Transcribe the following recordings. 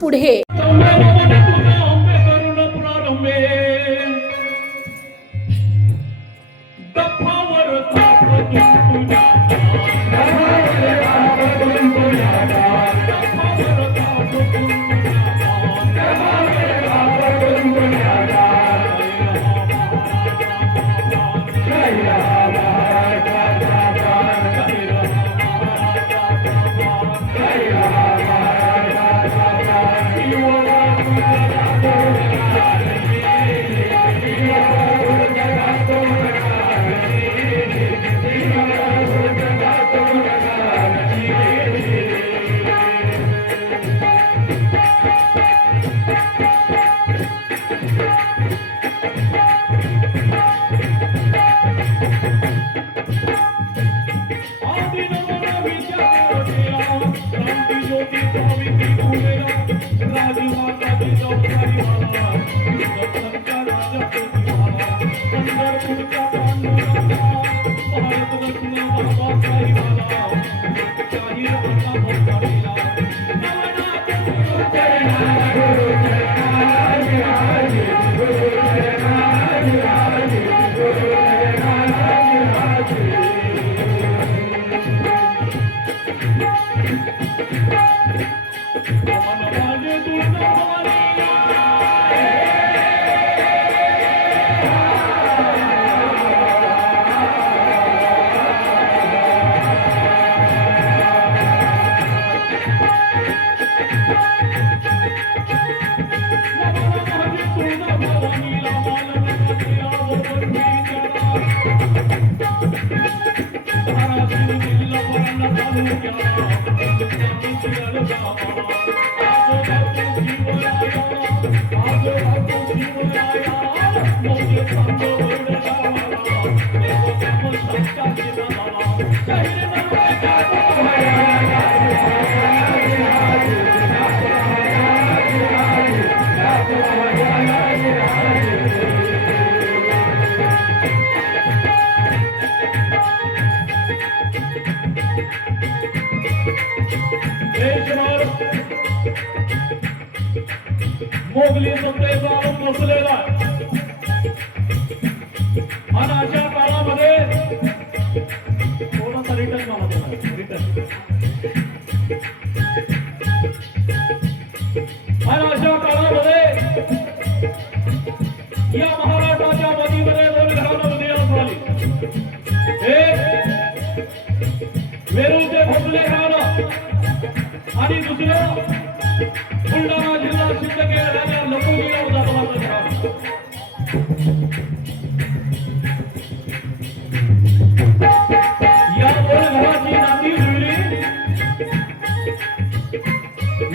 पुढे. मोगली सत्तेचा बसलेला आणि अशा काळामध्ये थोडासा रिटर्न आणि अशा काळामध्ये या महाराष्ट्राच्या मधीमध्ये दोन घरांमध्ये झाली. एक वेरूळचे भोसले घराणं आणि दुसरं बुलढाणा जिल्हा सिंदखेड राजा लखोजीराव जाधवांचं घराणं. या दोन घराची नाती जुळली.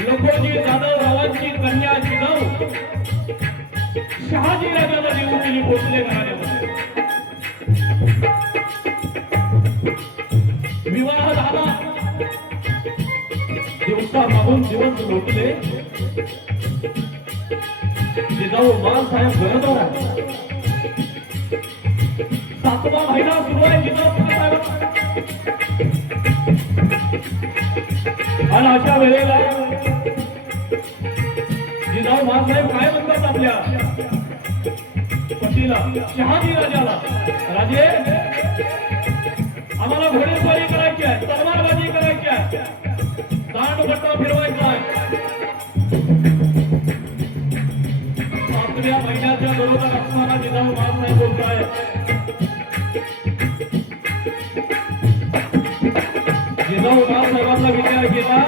लखोजी जाधवरावांची कन्या जिजाऊ शहाजी राजाला देऊन दिली भोसले घराण्यामध्ये. विवाह झाला. दिवसामागून दिवस लोटले. जिजाऊ बाळासाहेब घराजवळ आहे. 7वा महिना सुरू आहे. जिजाऊ आणि अशा वेळेला जिजाऊ बाळासाहेब काय म्हणतात आपल्या पतीला, शहाजी राजाला, राजे आम्हाला घोडेस्वारी करायची आहे, तलवारबाजी करायची आहे, दांडपट्टा फिरवायचा आहे. 7व्या महिन्याच्या बरोबर असताना जिजाऊ बाळासाहेब बोलताय, जिजाऊ बाळासाहेबांचा विचार केला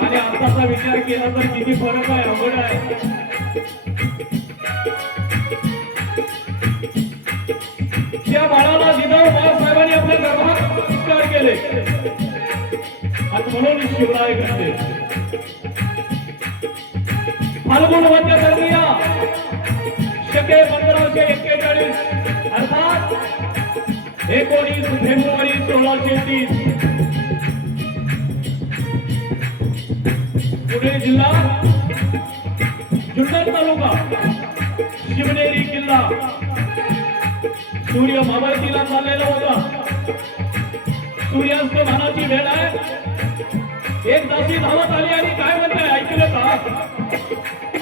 आणि आताचा विचार केला तर किती फरक आहे, अवघड आहे. त्या बाळाला जिजाऊ बाळासाहेबांनी आपल्या गर्भात संस्कार केले आणि म्हणून शिवराय घडले. फाल्गुन वद्य तृतीया शके 1541 अर्थात 19 फेब्रुवारी 1630 पुणे जिल्हा, जुन्नर तालुका, शिवनेरी किल्ला सूर्य मावळतीला चाललेला होता. सूर्यास्त मानाची वेळ आहे. एक दासी धावत आली आणि काय म्हणते ऐकलं का?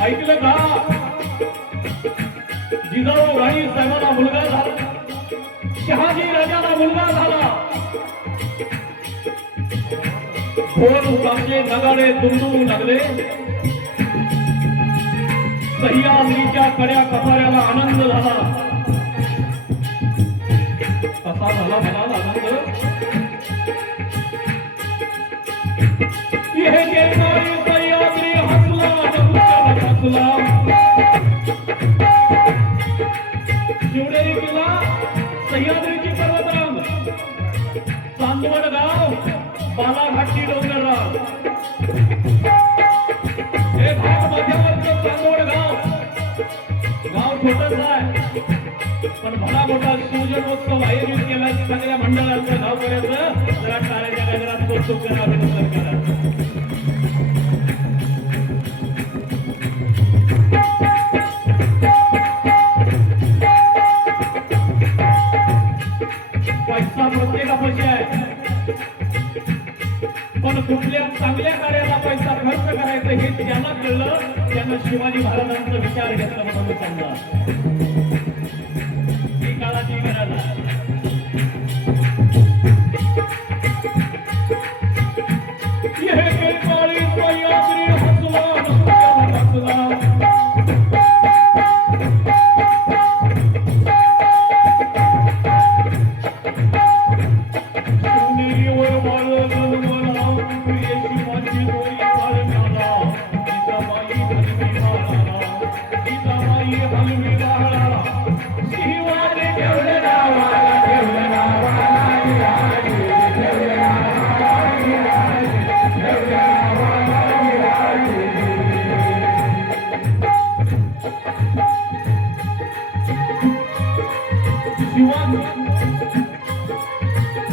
ऐकलं का? जिजाऊ राणी साहेबांना मुलगा झाला, शहाजी राजाला मुलगा झाला. खोल उतारले नगाडे दुमदुमू लागले. सह्याद्रीच्या कड्या कपाऱ्याला आनंद झाला. कसा झाला मला आनंद? हे केळमाळी सह्याद्री हसला हसला. शिवनेरी किल्ला, सह्याद्रीची पर्वतरांग, चांदवड गाव, बालाघाटची डोंगररांग. हे भाग मध्यावरचं चांदवड गाव. गाव छोटंच आहे पण भला मोठा शिवजन्मोत्सव आयोजित केला. सगळ्या मंडळाचं गाव करायचं. जरा टाळ्याच्या गजरात कौतुक करा, अभिनंदन करा. पैसा प्रत्येकापाशी आहे पण कुठल्या चांगल्या कार्याला पैसा खर्च करायचा हे ज्यांना कळलं त्यांना शिवाजी महाराजांचा विचार घेतला म्हणून समजा. ही काळाची गरज आहे.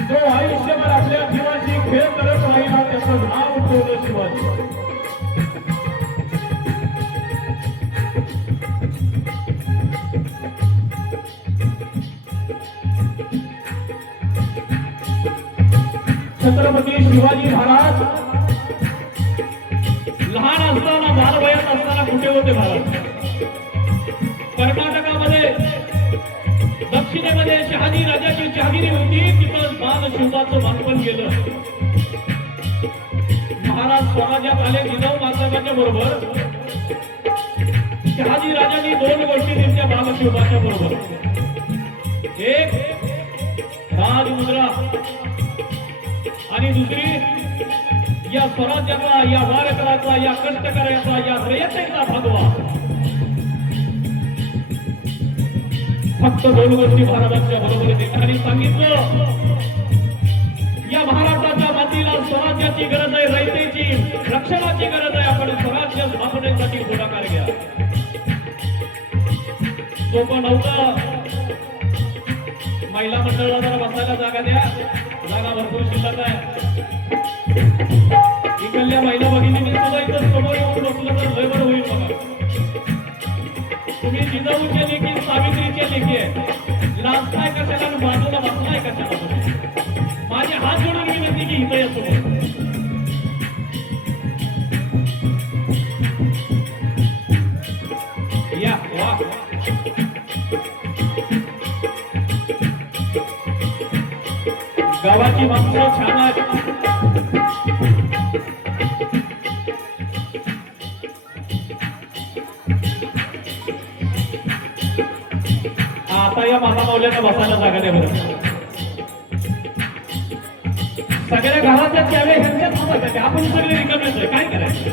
जो आयुष्यभर आपल्या जीवाची खेळ करत राहिला त्याचं नाव ठेवलं शिवाजी. छत्रपती शिवाजी महाराज लहान असताना, बालवयात असताना कुठे होते महाराज? कर्नाटकामध्ये, दक्षिणेमध्ये शहाजी राजाची जहागिरी होती. तिथं बाल शिवबाचं बालपण गेलं. महाराज स्वराज्यात आले जिजाऊ माताच्या बरोबर. शहाजी राजांनी दोन गोष्टी त्यांच्या बाल शिवबाच्या बरोबर. एक राजमुद्रा आणि दुसरी या स्वराज्याचा, या वारकराचा, या कष्टकऱ्याचा, या रयतेचा भगवा. फक्त दोन गोष्टी महाराजांच्या बरोबर त्यांनी सांगितलं. या महाराष्ट्राच्या मातीला स्वराज्याची गरज आहे, रयतेची, रक्षणाची गरज आहे. आपण स्वराज्य स्थापनेसाठी पुढाकार घ्या. सोपं नव्हतं. महिला मंडळाला जरा बसायला जागा द्या. जागा भरपूर शिल्लक आहे. इकडल्या महिला भगिनींनी सुद्धा इथं समोर येऊन बसलं तर लय बरं होईल बघा. तुम्ही जिजाऊच्या लेखी, सावित्रीच्या लेखी आहे. लाजताय कशाला आणि बाजूला बसलाय कशाला? माझे हात जोडून विनंती की इथं यासमोर. या वा. गावाची माणसं छान आहेत. आता या माता मावल्याला बसायला जागा द्या बरं. सगळ्या घराच्या चाव्या ह्यांच्याच हातात. आपण सगळे रिकामेच आहे. काय करायचं?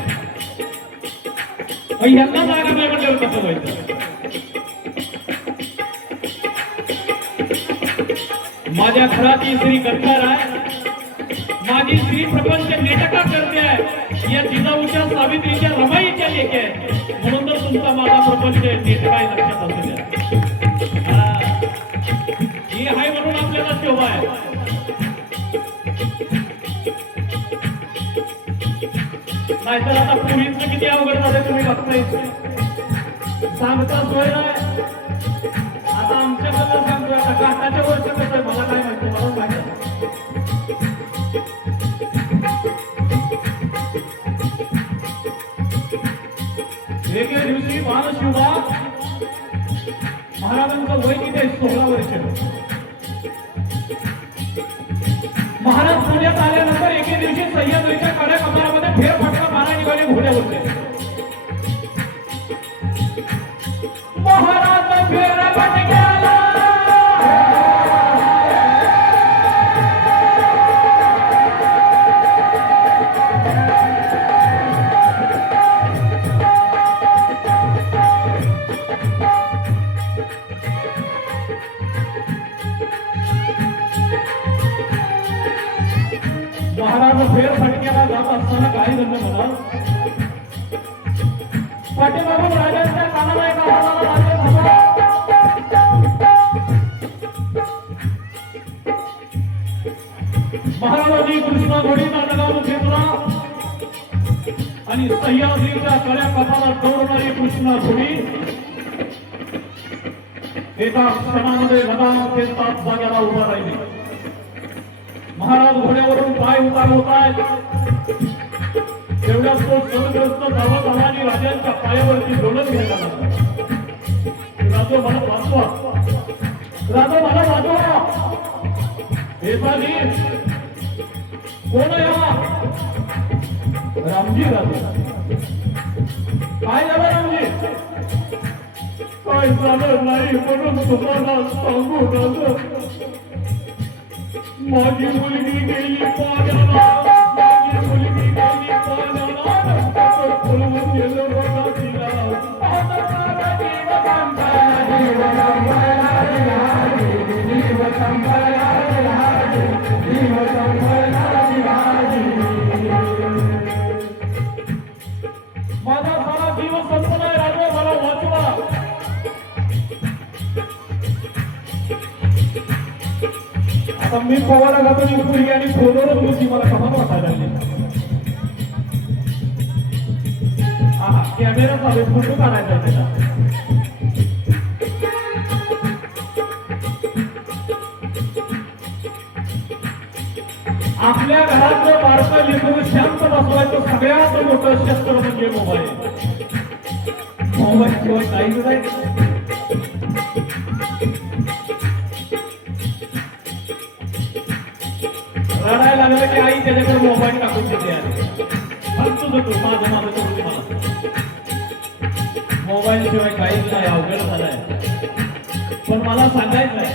ह्यांना जागा नाही म्हटल्यावर कसं व्हायचं? माझ्या घराची स्त्री कर्तार आहे. माझी स्त्री प्रपंच नेटका करते आहे. या जिजाऊच्या, सावित्रीच्या, रमाईच्या लेख आहे. म्हणून तर तुमचा माझा प्रपंच नेटका लक्षात असू द्या. ही आहे म्हणून आपल्याला शोभा आहे. नाहीतर आता पूर्वीचं किती अवघड झालं तुम्ही बघताय. सांगता सोय नाही. आता आमच्याबद्दल सांगतोय. आता काटाच्या वरचं कसं आहे मला काय माहिती, मला माहिती. महाराजांचं वय किती आहे? 16 वर्ष. महाराज पुण्यात आल्यानंतर एके दिवशी सह्याद्रीच्या काळ्या कमरामध्ये फेरफटका मारा निघाले घोड्यावरचे. महाराज फेरफटक्याला महाराज फेरफटक्याला जात असताना काही जण म्हणाल, पाठीमागून राजांच्या कानाला एक आवाज आला, महाराजांनी कृष्णा घोडीचा लगाम घेतला आणि सह्याद्रीच्या कड्या कपाला दौडणारी कृष्णा घोडी एका क्षणामध्ये लगाम घेतात जाग्याला उभा राहिली. महाराज घोड्यावरून पाय उतार होत आहेत. तेवढ्यात तो सदग्रस्त धावत राजांच्या पायावरती डोलत घ्यायला लागला. राजो मला वाचवा, राजो मला वाचवा. येतानी कोण आहे हा? रामजी. राजे काय झालं रामजी? काय झालं नाही म्हणून तुम्हाला सांगू राजो. माझी मुलगी गेली पाण्याला, माझी मुलगी गेली पाण्याला, फुलवून गेलं बघा तिला. माझा सारा दिवस संपलाय राजा, मला वाचवा. आता मी पोवाडा घालतो मुलगी आणि फोनवरच गोष्टी मला कमाल वाटायला लागली. हा कॅमेरा चालू, फोटो काढायचा त्याला. आपल्या घरातलं बारकं लेकरू शांत बसवायचं सगळ्यात मोठं शस्त्र म्हणजे मोबाईल. मोबाईल शिवाय काहीच नाही. रडायला लागलं की आई त्याच्याकडे मोबाईल टाकून देते. तुझं तू माझं माझं करून मला. मोबाईल शिवाय काहीच नाही, अवघड झालाय. पण मला सांगायचं आहे,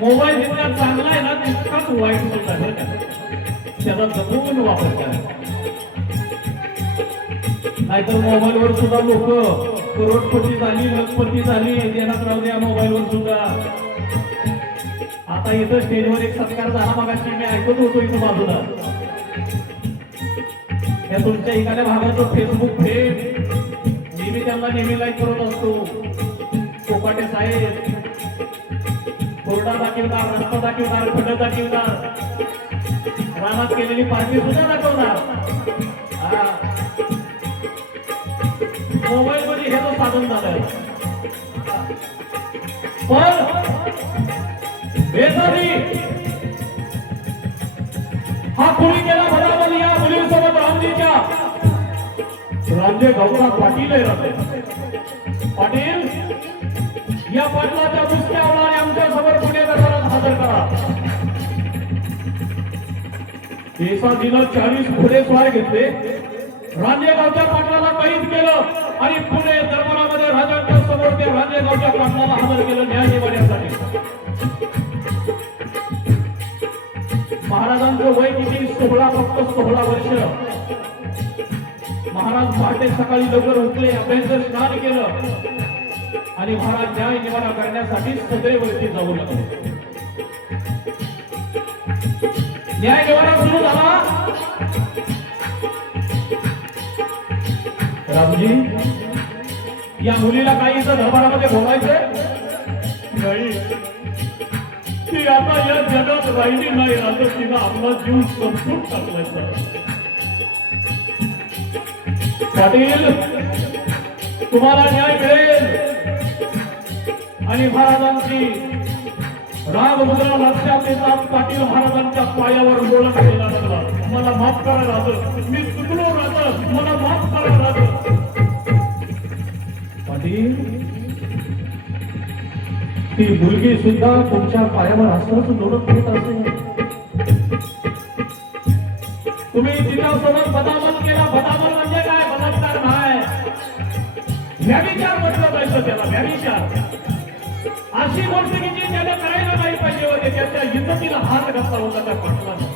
मोबाईल जितका चांगला आहे ना तितकाच वाईट सुद्धा आहे. त्याचा जपून वापर करा, नाहीतर मोबाईलवर सुद्धा लोक करोडपती झाली, लखपती झाली, देण्यात राहू द्या मोबाईलवर सुद्धा. आता इथं स्टेजवर एक सत्कार झाला मगाशी, मी ऐकत होतो इथं बाजूला. या तुमच्या इकडच्या भागाचं फेसबुक पेज नेहमी त्यांना नेहमी लाईक करत असतो. कोकाटे साहेब कोरडा दाखवणार, रस्ता दाखवणार, खड्डा दाखवणार, रानात केलेली पार्टी सुद्धा दाखवणार. मोबाईल मध्ये हे साधन झालंय. पण हा कुणी केला बरोबर या मुलीसोबत रामजीच्या. रामजे गावचा पाटील आहे. रामजे पाटील या पाटलाच्या दुसऱ्या आणि आमच्या समोर पुणे दरबारात हजर करा. केसाजीनं 40 घोडे स्वार घेतले, रांजेगावच्या पाटलाला कैद केलं आणि पुणे दरबारामध्ये राजांच्या समोर ते रांजेगावच्या पाटलाला हजर केलं न्याय निवडण्यासाठी. महाराजांचं वय किती? 16, फक्त 16 वर्ष. महाराज पहाटे सकाळी लवकर उठले, अभ्यंकर स्नान केलं आणि महाराज न्याय निवाडा करण्यासाठी सदैवरती जाऊ लागले. न्याय निवाडा सुरू झाला. रामजी या मुलीला काही इथं दरबारामध्ये बोलायचं नाही. ती आता या जगात राहिली नाही, आता तिला आपला जीव संपून टाकलायचा. पाटील तुम्हाला न्याय मिळेल आणि महाराजांची रागमुद्रा लक्षात येतात. पाटील महाराजांच्या पायावर डोलत गेला लागला. मला माफ करा राजा, मी चुकलो राजा, मला माफ करा राजा. पाटील ती मुलगी सुद्धा तुमच्या पायावर असंच लोळत येत असेल. तुम्ही तिच्यासोबत बदामल केला. बदामल म्हणजे काय? बलात्कार नाही, व्याभिचार म्हटलं जायचं त्याला. व्याभिचार अशी गोष्ट की जी त्याला करायला नाही पाहिजे होते. त्याच्या इज्जतीला हात घातला होता त्या पाटलाने.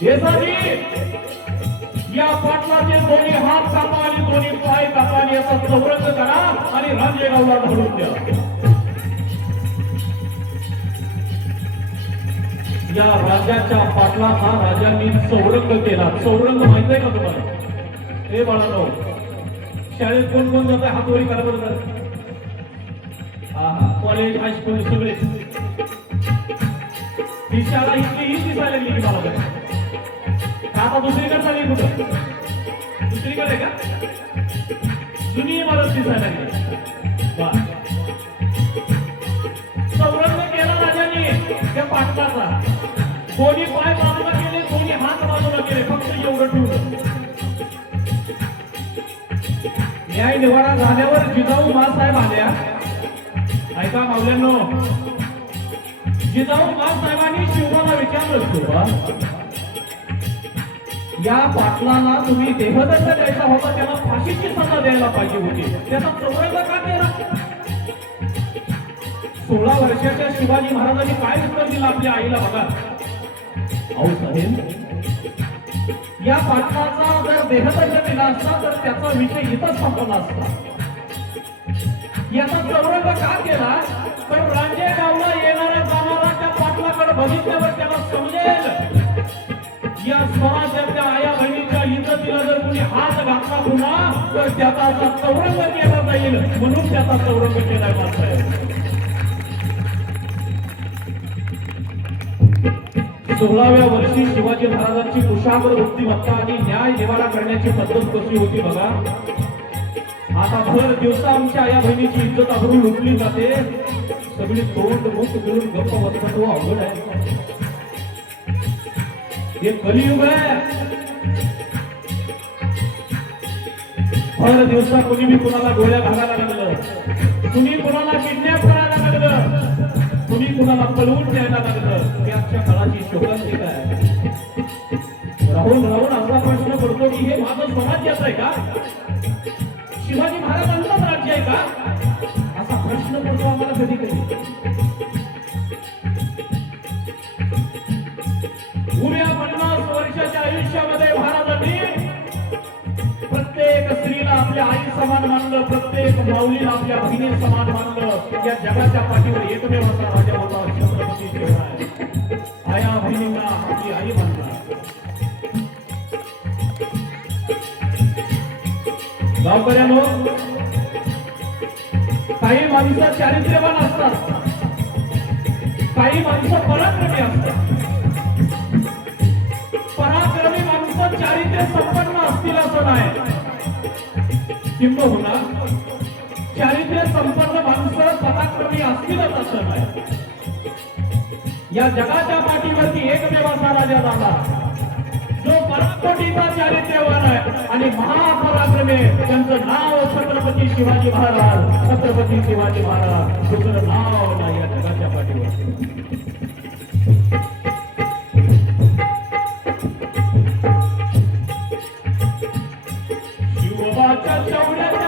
येसाजी या पाटलाचे दोन्ही हात कापा आणि दोन्ही पाय कापा आणि याचा चौरंग करा आणि रांजेगावला धरून द्या. या राजाच्या पाटलाचा राजांनी चौरंग केला. चौरंग माहित आहे का तुम्हाला? हे बाळांनो, शाळेत कोण कोण जात आहे? हातवरी करा बरोबर. कॉलेज हायस्कूल सगळे. ही शाळा इथली दिसायला लागली की मला का आता दुसरीकडे चालली? कुठं दुसरीकडे का? जुनी इमारत दिसायला लागली. चौरंग केला राजाने त्या पाटलाचा. दोन्ही पाय बाजूला केले, दोन्ही हात बाजूला केले. फक्त एवढं ठेवलं. न्याय निवाडा झाल्यावर जिजाऊ माँसाहेब आल्या. ऐका मावल्यांनो, जिजाऊ माँसाहेबांनी शिवबाला विचारलं, शिवबा या पाटलाला तुम्ही देहदंड द्यायचा होता, त्याला फाशीची सजा द्यायला पाहिजे होती, त्याचा चौरंग का केला? 16 वर्षाच्या शिवाजी महाराजांनी काय उत्तर दिलं आपल्या आईला बघा. अहो साहेब, या पाटलाचा जर देहदंड दिला असता तर त्याचा विषय इथंच संपला असता. याचा चौरंग का केला? तर रांजेगावला येणाऱ्या जाणारा त्या पाटलाकडे बघितल्यावर त्याला समजेल या स्वराज्याच्या आया बहिणीच्या इज्जतीला जर कुणी हात घातला पुन्हा तर त्याचा चौरंग केला जाईल. म्हणून त्याचा चौरंग केलाय. मात्र 16व्या वर्षी शिवाजी महाराजांची कुशाग्र बुद्धिमत्ता आणि न्याय निवाडा करण्याची पद्धत कशी होती बघा. आता भर दिवसा आमच्या आया बहिणीची इज्जत आबरू लुटली जाते. सगळी तोंड मुख मिळून गप्प बसणं तो अवघड आहे. हे कलियुग आहे. भर दिवसा कुणी मी कुणाला गोळ्या घालायला लागलं, कुणी कुणाला किडनॅप करायला लागलं, कुणी कुणाला पळवून द्यायला लागलं. हे आजच्या काळाची शोकांतिका आहे. राहून राहून असा प्रश्न पडतो की हे माझं स्वराज्याचं आहे का? शिवाजी महाराजांचं राज्य आहे का? असा प्रश्न पडतो आम्हाला कधी कधी. उभ्या 50 वर्षाच्या आयुष्यामध्ये महाराजांनी प्रत्येक स्त्रीला आपल्या आई समान मानलं, प्रत्येक माऊलीला आपल्या बहिणी समान मानलं. या जगाच्या पाठीवर एकमेव असा राजा होता छत्रपती शिवराय. आया बहिणींना आपली आई मानला. गावकऱ्यांनो, काही माणसं चारित्र्यवान असतात, काही माणसं पराक्रमी असतात. पराक्रमी माणसं चारित्र्य संपन्न असतील असं नाही, किंबहुना चारित्र्य संपन्न माणसं पराक्रमी असतीलच असं नाही. या जगाच्या पाठीवरती एकमेव असा राजा झाला जो पराकोटीचा चारित्र्यवान आहे आणि महापराक्रमी. त्यांचं नाव छत्रपती शिवाजी महाराज. छत्रपती शिवाजी महाराज, दुसरं नाव नाही या जगाच्या पाठीवर. शिवबाच्या शौर्याच्या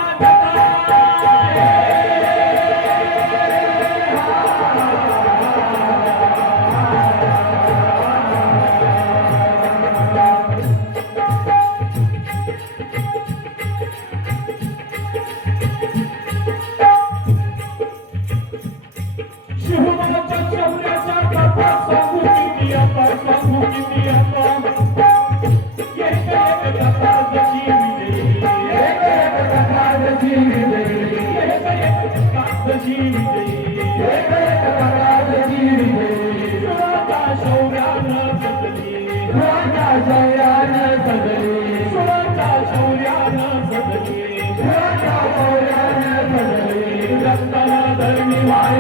धर्मी माय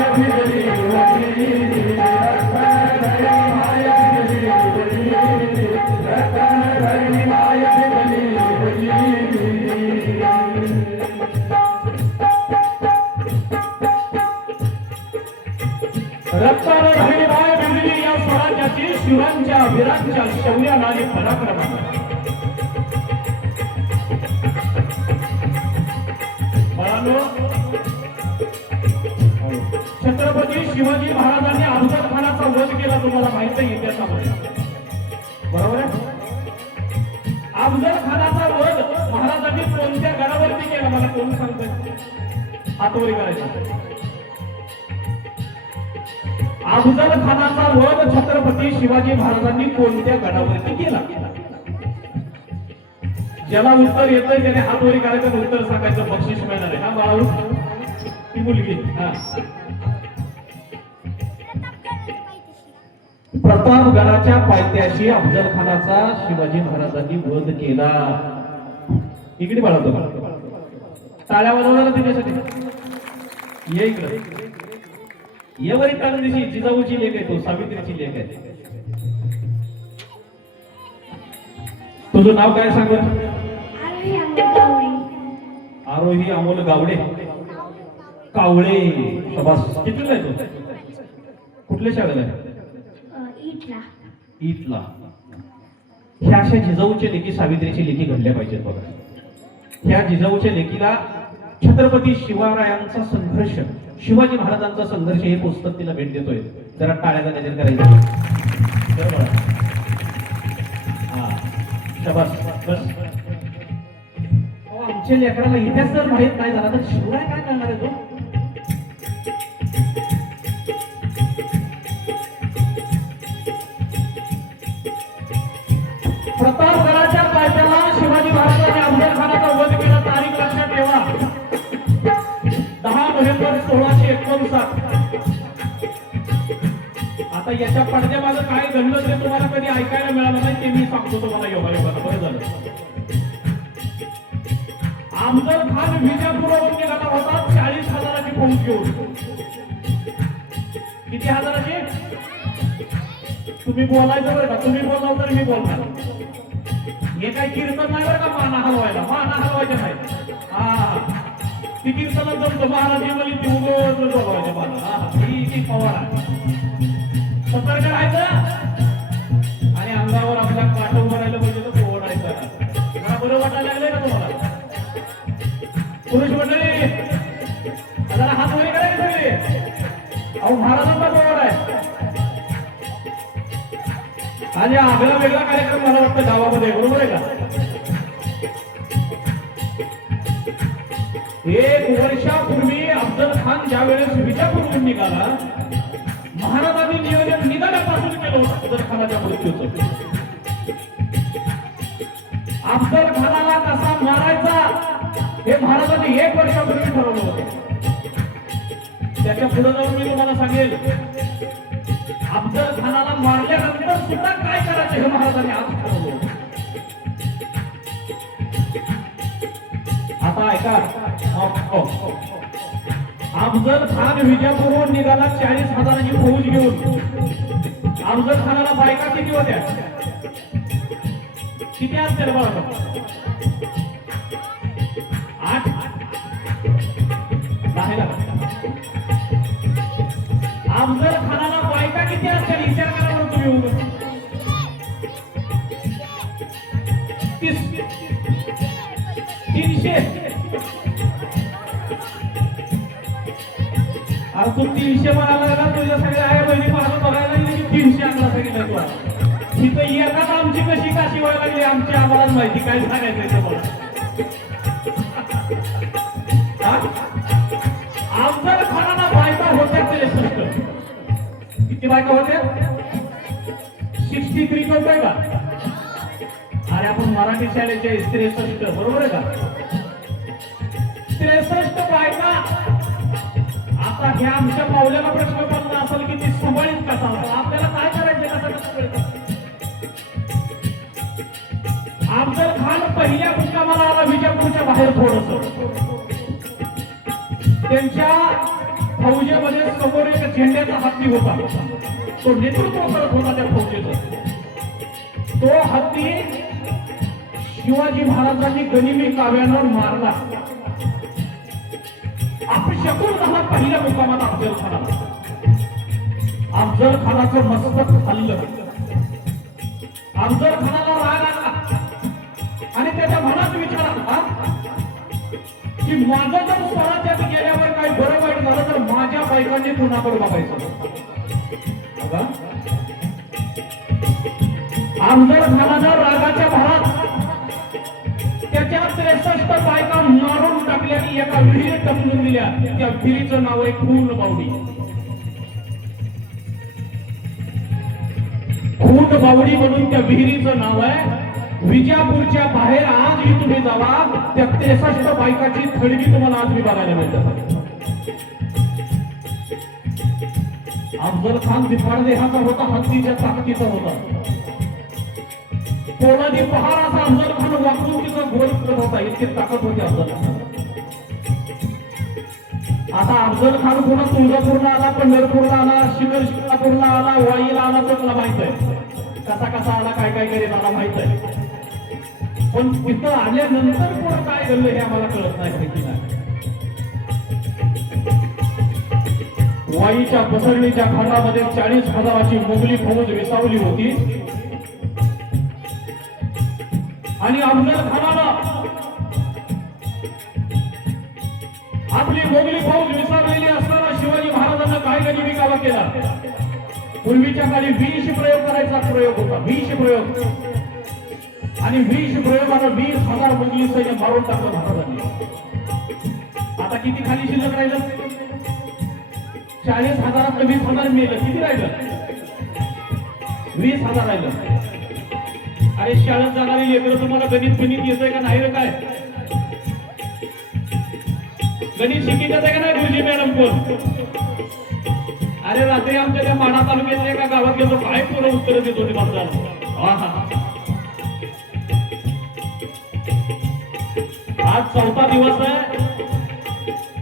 रक्ताने भरलेली बाय भिडली या स्वराज्याची शिवांच्या वीरांच्या शौर्याला आणि पराक्रमाला. छत्रपती शिवाजी महाराजांनी अफजल खानाचा वध केला, तुम्हाला माहित आहे इतिहासामध्ये, बरोबर आहे. अफजल खानाचा वध महाराजांनी कोणत्या गडावरती केला मला कोण सांगतोय? हातवरी करायचा. अफजल खानाचा वध छत्रपती शिवाजी महाराजांनी कोणत्या गडावरती केला? ज्याला उत्तर येतंय त्याने हातवरी करायचं, उत्तर सांगायचं, बक्षीस मिळणार आहे. हा बाळू ती मुलगी. हा प्रतापगडाच्या पायथ्याशी अफजल खानाचा शिवाजी महाराजांनी वध केला. इकडे बाळवतो, टाळ्या वाजवणार त्याच्यासाठी. ये इकडे ये वरी काढून दिशी. जिजाऊची लेख आहे, तो सावित्रीची लेख आहे. तुझं नाव काय सांग? आरोही अमोल गावडे कावळे. शबास. कितीला आहे तो? कुठल्या शाळेला आहे? ईटला. ह्या अशा जिजाऊच्या लेखी सावित्रीची लेखी घडल्या पाहिजेत बघा. ह्या जिजाऊच्या लेखीला छत्रपती शिवरायांचा संघर्ष, शिवाजी महाराजांचा संघर्ष हे पुस्तक तिला भेट देतोय. जरा टाळ्याचा नजर करायचं. हा शबास. बस. आमच्या लेकराला इतिहास जर माहित नाही झाला तर शिवराय काय करणार आहे तो? प्रतापगडाच्या पायथ्याला शिवाजी महाराजांनी अफजल खानाचा वध केला. तारीख लक्षात ठेवा, 10 नोव्हेंबर 1659. आता याच्या पडद्यामागं काय घडलं ते तुम्हाला कधी ऐकायला मिळालं नाही, ते मी सांगतो तुम्हाला योगायोगानं. बरं झालं. अफजल खान विजापूरवरून निघाला होता 40,000ची फौज घेऊन. किती हजाराची? तुम्ही बोलायचं बरं का, तुम्ही बोलाल तर मी बोलणार. हे काय कीर्तन नाही बरं का माना हलवायला, माना हलवायचं नाही. हा ती कीर्तनात जमतो. महाराजी मला ती उगवत बोलवायचं माना. हा ही पवार आहे. सतर्क राहायचं आणि अंगावर आपल्या काठ उभारायला पाहिजे तर पोहरायचं. मला बरं वाटायला लागलंय ना तुम्हाला? पुरुष मंडळी जरा हात वगैरे करायचे सगळे. अहो महाराजांचा पोहर आहे. आणि आगळा वेगळा कार्यक्रम मला वाटतं गावामध्ये, बरोबर आहे का? 1 वर्षापूर्वी अफजल खान ज्या वेळेस विजापूरहून निघाला, महाराजांनी नियोजन निघाल्यापासून केलं होतं अफजल खानाच्या मृत्यूचं. अफजल खानाला कसा मारायचा हे महाराजांनी 1 वर्षापूर्वी ठरवलं होतं. त्याच्या पुढे जाऊन मी तुम्हाला सांगेल अफजल खानाला मारल्यानंतर सुद्धा काय करायचं हे महाराजांनी आज ठरवलं. आता ऐका, अफजल खान विजापूरहून निघाला 40,000ची फौज घेऊन. अफजल खानाला बायका किती होत्या? किती असतील बघा? 8 10 अफजल खानाला बायका किती असतील विचार करा बरं तुम्ही. 300. अरे तू 300 म्हणाला ना, तुझ्या सगळ्या आई बहिणी मला बघायला 300 आकडा सांगितलं तुला. तिथं एकाच आमची कशी काशी व्हायला लागली आमची आम्हालाच माहिती. काय सांगायचं तुम्हाला? अफजल खानाला बायका होत्या 63. किती बायका होत्या? 63 होतोय का? अरे आपण मराठी शाळेचे 63, बरोबर आहे का? 63 बायका. आता ह्या आमच्या पावल्याला प्रश्न पडला असेल की ती सांभाळीत कसा होता, आपल्याला काय करायचं कसं कसं? अफजल खान पहिल्या मुक्कामाला आला विजापूरच्या बाहेर थोडस. त्यांच्या फौजेमध्ये समोर एक झेंड्याचा हत्ती होता, तो नेतृत्व करत होता त्या फौजेचं. तो हत्ती शिवाजी महाराजांनी गनिमी काव्यावर मारला. अपशकुन झाला पहिल्या मुक्कामात अफजल खानाला. अफजल खानाचं मस्तक हल्लं. अफजल खानाला राग आला आणि त्याच्या मनात विचार आला की माझं जर स्वराज्यात गेल्यावर काही बरं वाईट झालं तर माझ्या बायकांनी कुणाकडे बघायचं. अफजल खानानं रागाच्या भरात त्याच्या 63 बायका मारून टाकल्या की एका विहिरीत टाकून दिल्या. त्या विहिरीचं नाव आहे खून बावडी. खून बावडी म्हणून त्या विहिरीचं नाव आहे. विजापूरच्या बाहेर आजही तुम्ही जावा, त्या 63 बायकाची थडगी तुम्हाला आज मी बघायला मिळतात. अफजल खान दिपाड देहाचा होता, हत्तीच्या ताकदीचा होता. पोलादी पहार असा अफजल खान वापरून तिचा गोल करत होता. इतकी ताकद होती अफजल खान. आता अफजल खान पुन्हा तुळजापूरला आला, पंढरपूरला आला, शिकरपूरला आला, वाईला आला तर मला माहित आहे. कसा कसा आला, काय काय करेल मला माहित आहे. पण तिथं आल्यानंतर पुढे काय घडलं हे आम्हाला कळत नाही. वाईच्या पसरणीच्या खंडामध्ये 40,000ची मोगली फौज विसावली होती आणि अफजल खानानं आपली मोगली फौज विसावलेली असताना शिवाजी महाराजांना काय गनिमी कावा केला. पूर्वीच्या काळी विष प्रयोग करायचा प्रयोग होता. विष प्रयोग आणि विष प्रयोगानं 20,000 मोगली सैन्य मारून टाकलं महाराजांनी. आता किती खाली शिल्लक राहिलं? 40,000 20,000 मिळालं. किती राहिलं? 20,000 राहिलं. अरे शाळेत जाणारी लेकरं तुम्हाला गणित येतंय का नाही रे? काय गणित शिकित आहे का नाही गुरुजी मॅडम कोण? अरे रात्री आमच्या त्या माडा तालुक्यातल्या एका गावात गेलो, काय पूर्ण उत्तर देतो ते मात्र. आज 4था दिवस आहे.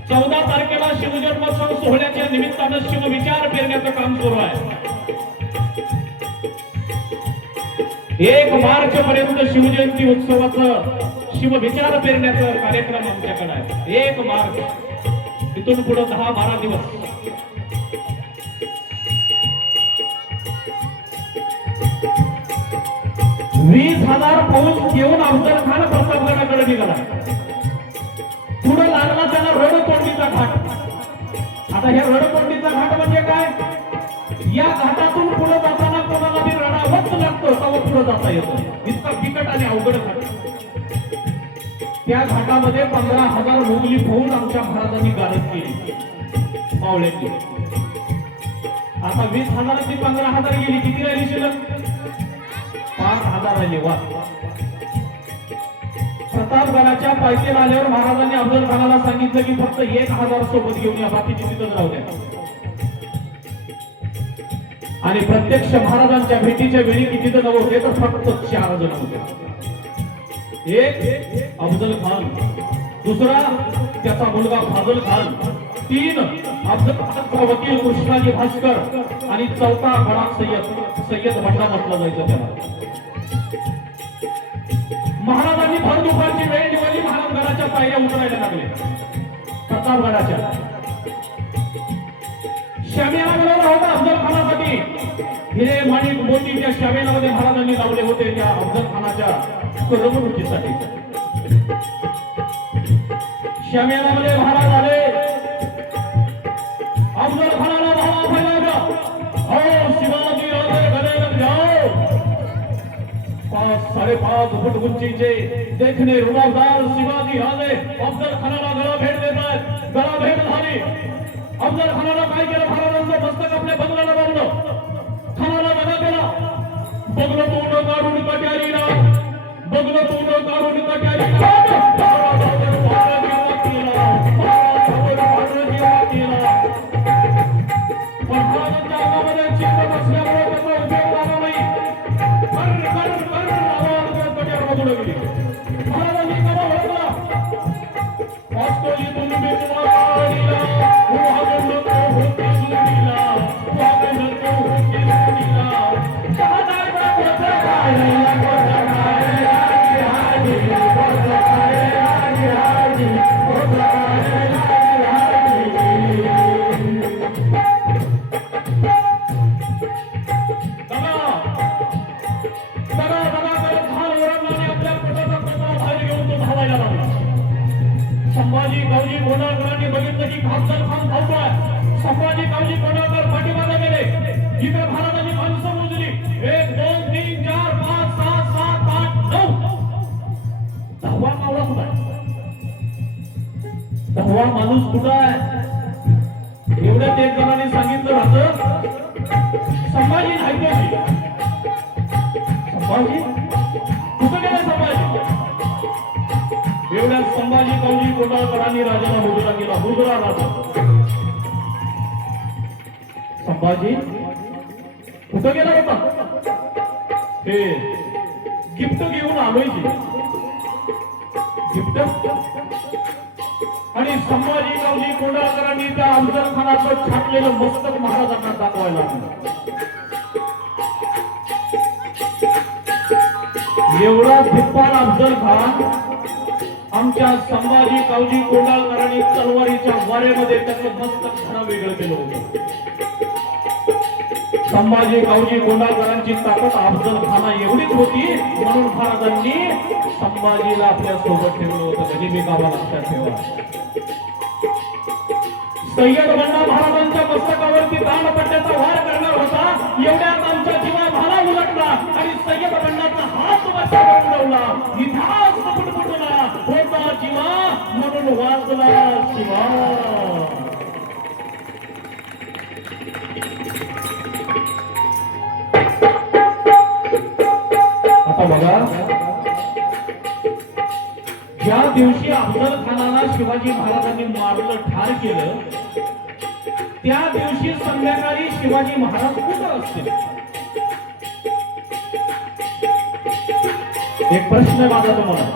14 तारखेला शिवजन्मोत्सव सोहळ्याच्या निमित्तानं शिवविचार पेरण्याचं काम सुरू आहे. 1 मार्च पर्यंत शिवजयंती उत्सवाचं शिवविचार पेरण्याचा कार्यक्रम आमच्याकडे आहे. 1 मार्च इथून पुढे 10-12 दिवस. वीस 20,000 फौज घेऊन अफजल खान प्रतापगडाकडे निघाला. पुढे लागला त्याला रणतोंडीचा घाट. आता हे रणतोंडीचा घाट म्हणजे काय? या घाटातून पुढे जाताना कोणाला बी रडावंच लागतं, तेव्हा पुढे जाता येतं. इतका बिकट आणि अवघड घाट. त्या घाटामध्ये 15,000 मोगली फौज आमच्या महाराजांनी गाडत केली, मावळ्यांनी. आता 20,000ची 15,000 गेली, किती राहिली शिल्लक? 5,000 राहिले. वा. प्रतापगडाच्या पायथ्याला आल्यावर महाराजांनी अफजल खानाला सांगितलं की फक्त 1,000 सोबत घेऊन या, बाकीची तिथंच राहू द्या. आणि प्रत्यक्ष महाराजांच्या भेटीच्या वेळी किती जण होते तर फक्त 4 जण होते. एक अफजल खान, दुसरा त्याचा मुलगा फाजल खान, 3 अफजल खानचा वकील कृष्णाजी भास्कर आणि 4था बडा सय्यद भट्टा म्हटला जायचं त्याला. महाराजांनी भर दुपारची वेळ निवडली. महाराज गडाच्या पायऱ्या उतरायला लागले. प्रतापगडाच्या शामियाना बनवला होता अफजल खानासाठी. हिरे माणिक मोती त्या शामियानामध्ये महाराजांनी लावले होते त्या अफजल खानाच्या करमणुकीसाठी. शामियानामध्ये महाराज आले. अफजल खानाला भावा फैलावला. हो शिवाजी राजे गले लग जाओ. 5-5.5 फूट उंचीचे देखणे रुबाबदार शिवाजी राजे अफजल खानाला गळा भेट देतात. गळा भेट झाली. अफजल खानाला काय केलं? महाराजांचं मस्तक आपल्या बंगल्याला लावलं. खानाला बघा केला. बगलं तोंड काढून कट्यारीला, बगलं तोंड काढून कट्यारीला इथे महाराजांनी माणसं मोजली 1 2 3 4 5 6 7 8 9 10वा मावळा कुठं आहे? 10वा माणूस कुठं आहे? एवढ्यात एक जणांनी सांगितलं होतं संभाजी नाही ते. संभाजी कुठं गेला संभाजी? एवढ्यात संभाजी कावजी कोंडाळकरांनी राजाला हुजरा केला. हुजरा राजा संभाजी कुठं गेला होता? हे गिफ्ट घेऊन आलोय की गिफ्ट. आणि संभाजी कावजी कोंडाळकरांनी त्या अफजल खानाचं छाटलेलं मस्तक महाराजांना दाखवायला लागलं. एवढा धिप्पाड अफजल खान आमच्या संभाजी कावजी कोंडाळकरांनी तलवारीच्या वारेमध्ये त्याचं मस्तक धरा वेगळं केलं होतं. संभाजी कावजी कोंडाळकरांची ताकद अफजल खाना एवढीच होती म्हणून महाराजांनी संभाजीला आपल्या सोबत ठेवलं होतं. हे मी गावा लक्षात ठेवा. सय्यद बंडा महाराजांच्या मस्तकावरती दांडपट्ट्याचा वार करणार होता. एवढ्यात आमच्या जीवा भाला उलटला आणि सय्यद बंडाचा हात वरती उडवला. इतिहास पुटपुटला होता जीवा म्हणून वाचला शिवा. आता बघा ज्या दिवशी अफजल खानाला शिवाजी महाराजांनी मारलं ठार केलं त्या दिवशी संध्याकाळी शिवाजी महाराज कुठं असतील? एक प्रश्न माझा तुम्हाला.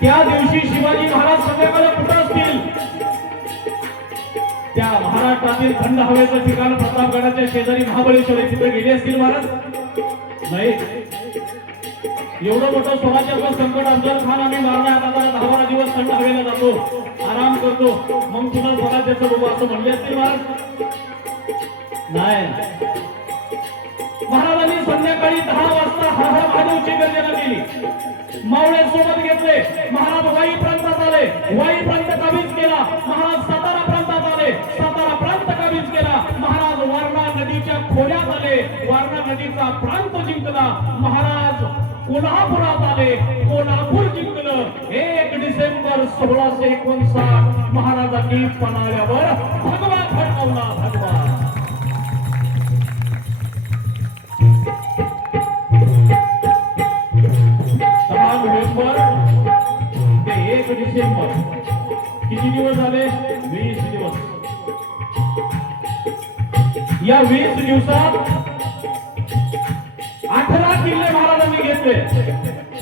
त्या दिवशी शिवाजी महाराज संध्याकाळी कुठं असतील? त्या महाराष्ट्रातील थंड हवेचं ठिकाण प्रतापगडाच्या शेजारी महाबळेश्वर तिथे गेले असतील महाराज? नाही. एवढं मोठं स्वराज्याचं संकट अफजल खान आम्ही मारण्यात आता 10-12 दिवस थंड हवेला जातो, आराम करतो, मग पुन्हा स्वराज्याचं बघू असं म्हणले असतील महाराज? नाही. महाराजांनी संध्याकाळी 10 वाजता हर हर महादेवची गर्जना केली. मावळे सोबत घेतले. महाराज वाई प्रांतात आले. वाई प्रांत काबीज केला. महाराज सातारा प्रांतात आले. सातारा प्रांत काबीज केला. महाराज वारणा नदीच्या खोऱ्यात आले. वारणा नदीचा प्रांत जिंकला. महाराज कोल्हापुरात आले. कोल्हापूर जिंकलं. 1 डिसेंबर 1659 महाराजांनी पन्हाळ्यावर भगवा फडकवला. भगवा 10 नोव्हेंबर ते 1 डिसेंबर किती दिवस झाले? 20 दिवस. या 20 दिवसात 18 किल्ले महाराजांनी घेतले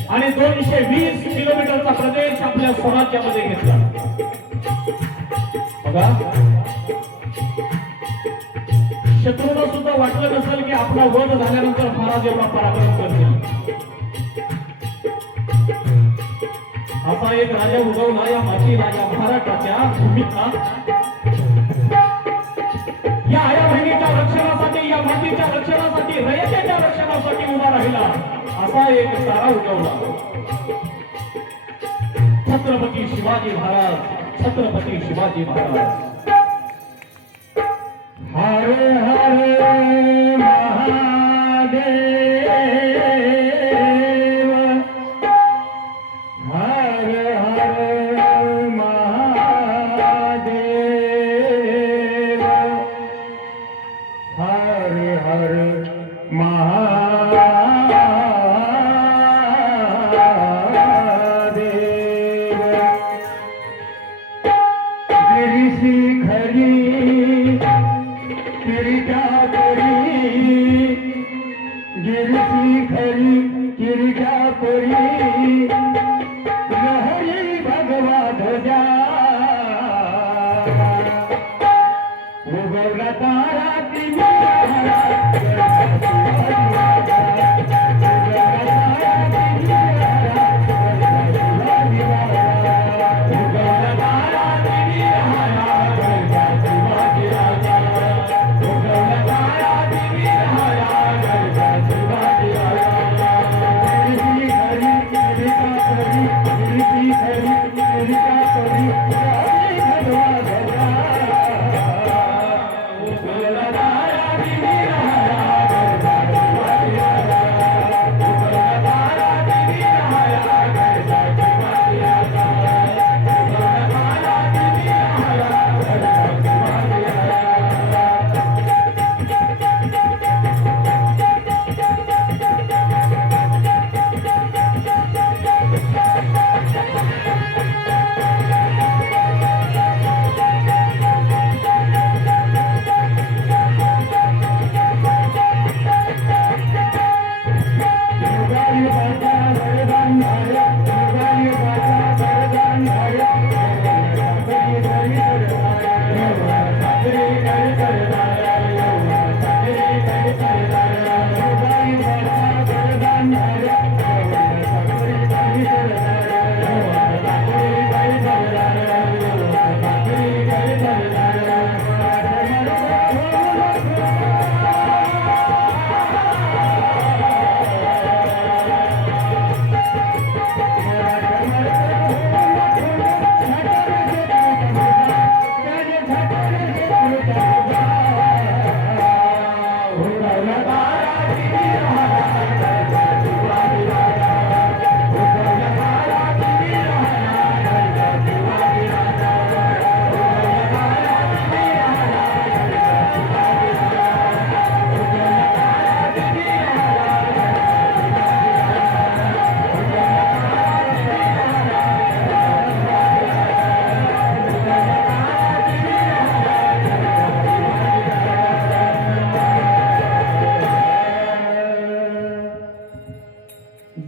आणि 220 किलोमीटरचा प्रदेश आपल्या स्वराज्यामध्ये घेतला. बघा शत्रूला सुद्धा वाटलं नसेल की आपला वध झाल्यानंतर महाराज एवढा पराक्रम करतील. असा एक राजा उगवला या मातीला, या महाराष्ट्राच्या भूमीला. या आया बहिणीच्या रक्षणासाठी, या मातीच्या रक्षणासाठी, रयतेच्या रक्षणासाठी उभा राहिला असा एक तारा उगवला. छत्रपती शिवाजी महाराज. छत्रपती शिवाजी महाराज. हर हर महादेव. हर हर महादेव. हर हर महादेव. गिरी खरी किरीटा करी. गिरी खरी किरीटा करी. लहरी भगवा ध्वजा. उगवला तारा हरी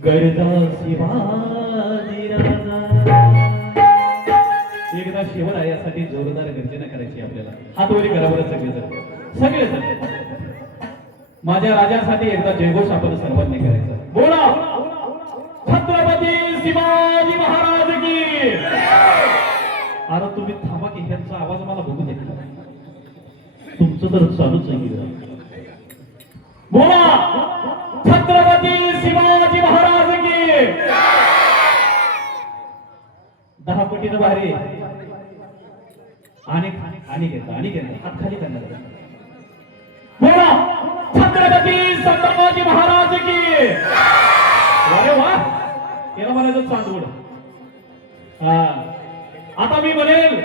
गरजा शिवाजी राजा. एकदा शिवरायासाठी जोरदार गर्जना करायची आपल्याला. हात वरी करा बरं सगळे माझ्या राजासाठी एकदा जयघोष आपण सर्वांनी करायचा. बोला छत्रपती शिवाजी महाराज की. आता तुम्ही थांबा की ह्यांचा आवाज मला बघू दे. तुमचं तर चालूच आहे. बोला छत्रपती शिवाजी महाराज की. 10 पटीनं भारी. आणि घेता हात खाली करणार. बोला छत्रपती संभाजी महाराज की. अरे वा याला म्हणायचं चांदवड. आता मी म्हणेल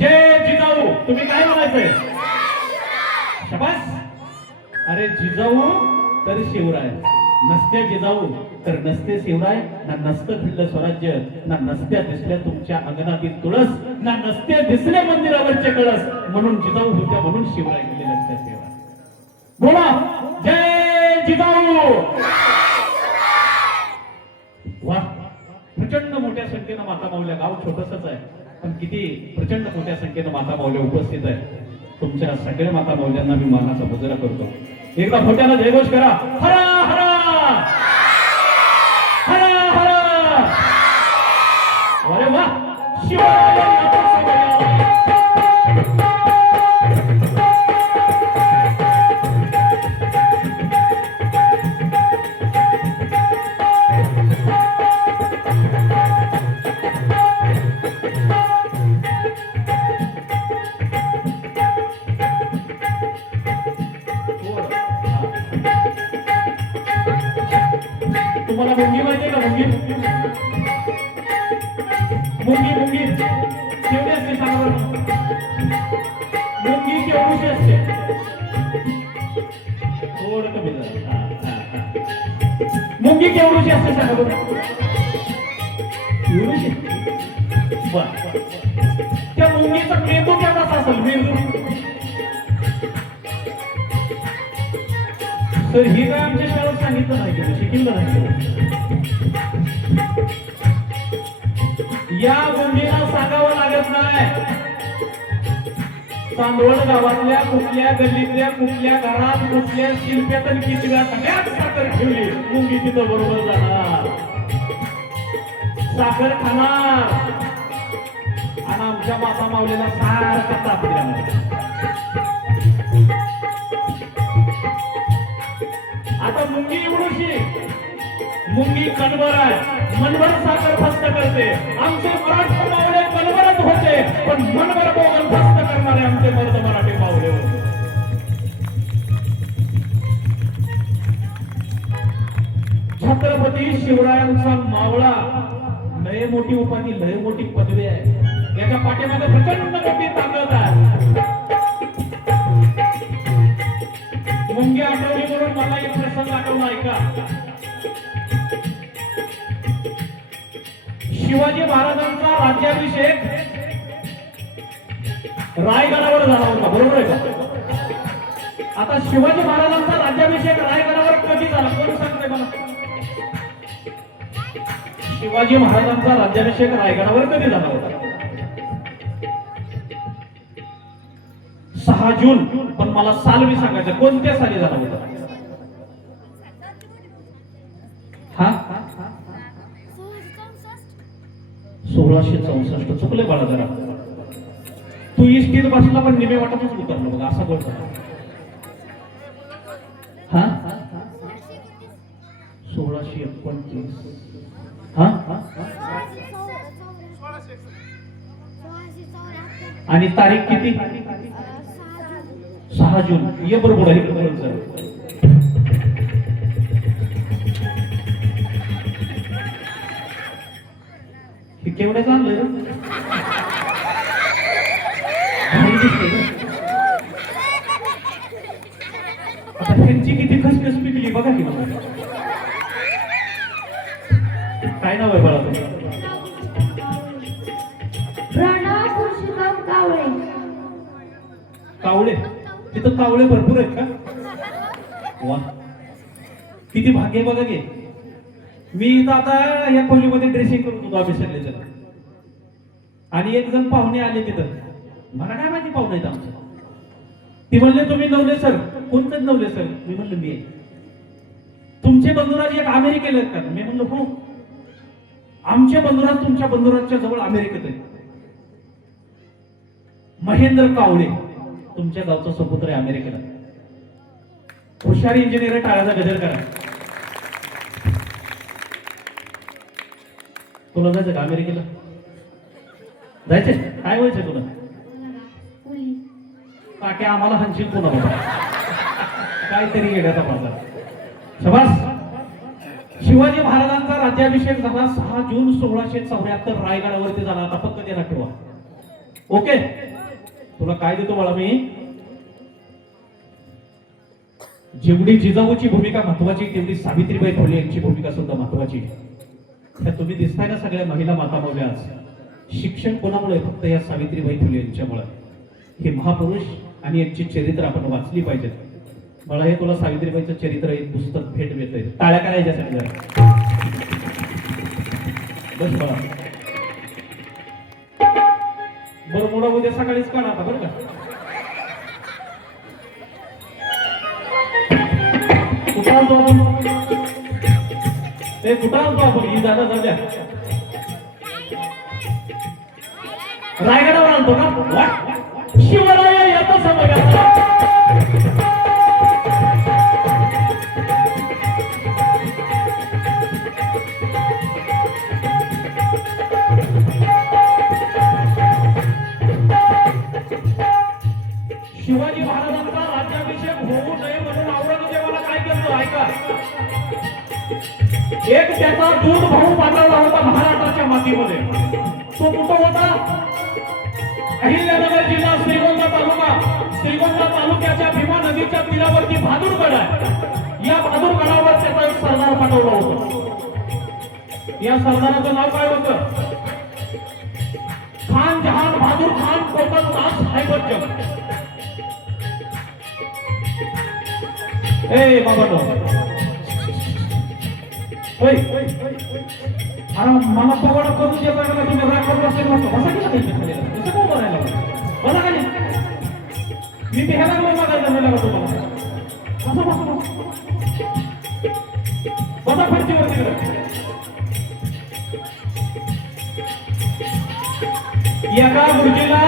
जय जिजाऊ. तुम्ही काय म्हणायचंय? शाबास. अरे जिजाऊ तर शिवराय, नसते जिजाऊ तर नसते शिवराय. ना नसतं फिरलं स्वराज्य, ना नसत्या दिसल्या तुमच्या अंगणातील तुळस, ना नसते दिसले मंदिरावरचे कळस. म्हणून जिजाऊ होत्या, म्हणून शिवराय गेले. लक्षात ठेवा. बोला जय जिजाऊ. वा प्रचंड मोठ्या संख्येनं माता माऊल्या. गाव छोटसच आहे पण किती प्रचंड मोठ्या संख्येनं माता माऊल्या उपस्थित आहे. तुमच्या सगळ्या माता माऊल्यांना मी मानाचा मुजरा करतो. एकदा मोठ्यानं जयघोष करा. हरा हरा हरा हरा. अरे वा शिवाय. तुम्हाला मुंगी माहिती का? मुंगी केवढी असते सांगा बरं. मुंगी केवढीशी असते? थोडं कमी जरा. मुंगी केवढीशी असते सांगा बरं. एवढीशी. बर त्या मुंगीचा मेंदू केवढाचा असेल? मेंदू तर ही काय आमच्या शाळेत सांगितलं नाही की शिकवलं नाही. या मुंगीला सांगावं लागत नाही. चांदवड गावातल्या कुठल्या गल्लीतल्या कुठल्या घरात कुठल्या शिल्प्यात किचव्या सगळ्यात साखर ठेवली मुंगी तिथं बरोबर जाणार, साखर खाणार आणि आमच्या माता माऊलीला सारखं ताप दिला. आता मुंगी एवढीशी, मुंगी कणभर आहे, मनभर साखर फस्त करते. आमचे मराठवाडा पण मनभर बोगल फस्त करणारे आमचे मर्द मराठी पावले होते. छत्रपती शिवरायांचा मावळा, लय मोठी उपाधी, लय मोठी पदवी आहे. याच्या पाठीमागे प्रचंड मोठी ताकद आहे. मुंग्या आठवली म्हणून मला एक प्रसंग आठवला, ऐका. शिवाजी महाराजांचा राज्याभिषेक रायगडावर झाला होता, बरोबर आहे का? आता शिवाजी महाराजांचा राज्याभिषेक रायगडावर कधी झाला, कोण सांगते मला? शिवाजी महाराजांचा राज्याभिषेक रायगडावर कधी झाला होता? 6 जून. पण मला साल मी सांगायचं, कोणत्या साली झाला होता? हा 1664. चुकले बाळा जरा. तू इष्टीत बसला पण निमे वाटतच उतरलो बघा, असा बोलतो. हा 1629. हा आणि तारीख किती? 6 जून. ये बरोबर आहे. हे केवढं चाललं? आता त्यांची किती खसखस पिकली बघा की मला. काय नाव आहे बाळा तुझं? कावळे. तिथं कावळे भरपूर आहेत का? वा, किती भाग्य बघा गे. मी इथं आता या खोलीमध्ये ड्रेसिंग करत होतो अभिषेकलेचं, आणि एक जण पाहुणे आले तिथं. मला काय माहिती पाहुणे आहेत आमचं. ती म्हणले तुम्ही नवले सर. कोणतंच नवले सर? मी म्हणलं मी आहे. तुमचे बंधुराज एक अमेरिकेला आहेत का? मी म्हणलं हो. आमचे बंधुराज तुमच्या बंधुराजच्या जवळ अमेरिकेत आहेत. महेंद्र कावळे तुमच्या गावचा सुपुत्र आहे अमेरिकेला. हुशार इंजिनियर, टाळ्याचा गजर करा. तुला जायचं का अमेरिकेला? जायचंय? काय व्हायचंय तुला? काट्या आम्हाला हंशील पुन्हा बाबा. काहीतरी येण्याचा माझा. शबास. शिवाजी महाराजांचा राज्याभिषेक झाला 6 जून 1674 रायगडावरती झाला. आता पक्क देणार ठेवा. ओके. तुला काय देतो बाळा मी? जेवढी जिजाऊची भूमिका महत्वाची, तेवढी सावित्रीबाई फुले यांची भूमिका सुद्धा महत्वाची. तुम्ही दिसताय ना सगळ्या महिला माता मौल्या. शिक्षण कोणामुळे? फक्त या सावित्रीबाई फुले यांच्यामुळे. हे महापुरुष आणि यांची चरित्र आपण वाचली पाहिजेत. मला हे तुला सावित्रीबाईचं चरित्र एक पुस्तक भेट मिळतंय. टाळ्या करायच्यासाठी जरा बस बघा. बरं मोडा उद्या सकाळीच काढा आता बरं का. कुठं आणतो आपण? ते कुठं आणतो आपण? ही दादा जाऊया. रायगडावर आणतो का? शिवराय येतो समजा. शिवाजी महाराजांचा राज्याभिषेक होऊ नये म्हणून औरंगजेबाला काय केलं ऐका. एक त्याचा दूध भाऊ पाठवला होता महाराष्ट्राच्या मातीमध्ये. तो कुठं होता? अहिल्यानगर जिल्हा श्रीगोंदा तालुका. श्रीगोंदा तालुक्याच्या भीमा नदीच्या तीरावरती बहादूरगड आहे. या बहादूरगडावर त्याचा एक सरदार पाठवला होता. या सरदाराचं नाव काय होतं? खान जहान बहादूर खान कोटक दास हैबतजंग. ए बाबा नो होय. अरे मला पवाडा करून जे करायला तुम्ही राग करत असेल बसा केला काही कसं कोण बोलायला बसा खाली. मी बिहायला बघायला जमेला तुम्हाला. असं बसा बसा फरशीवरती तिकडे. एका गुरुजीला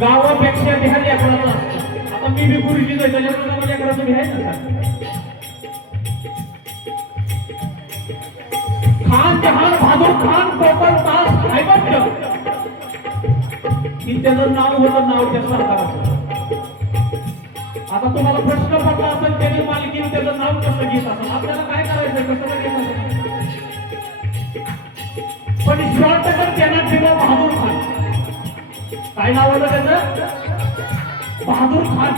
गावापेक्षा बिहार यात्राचा असतो. आता मी बी गुरुजी जायचं त्याच्यामुळे यात्राचं बिहार ना. खान जहान बहादूर खान कोटक दास हैबतजंग की त्याचं नाव होतं नाव त्या सरदाराचं. आता तुम्हाला प्रश्न पडला असेल त्याची मालकी त्याचं नाव कसं घेत असेल, आपल्याला काय करायचं कसं घेत असेल. पण शॉर्टकट त्यांना ठेवा बहादूर खान. काय नाव होतं त्याचं? बहादूर खान.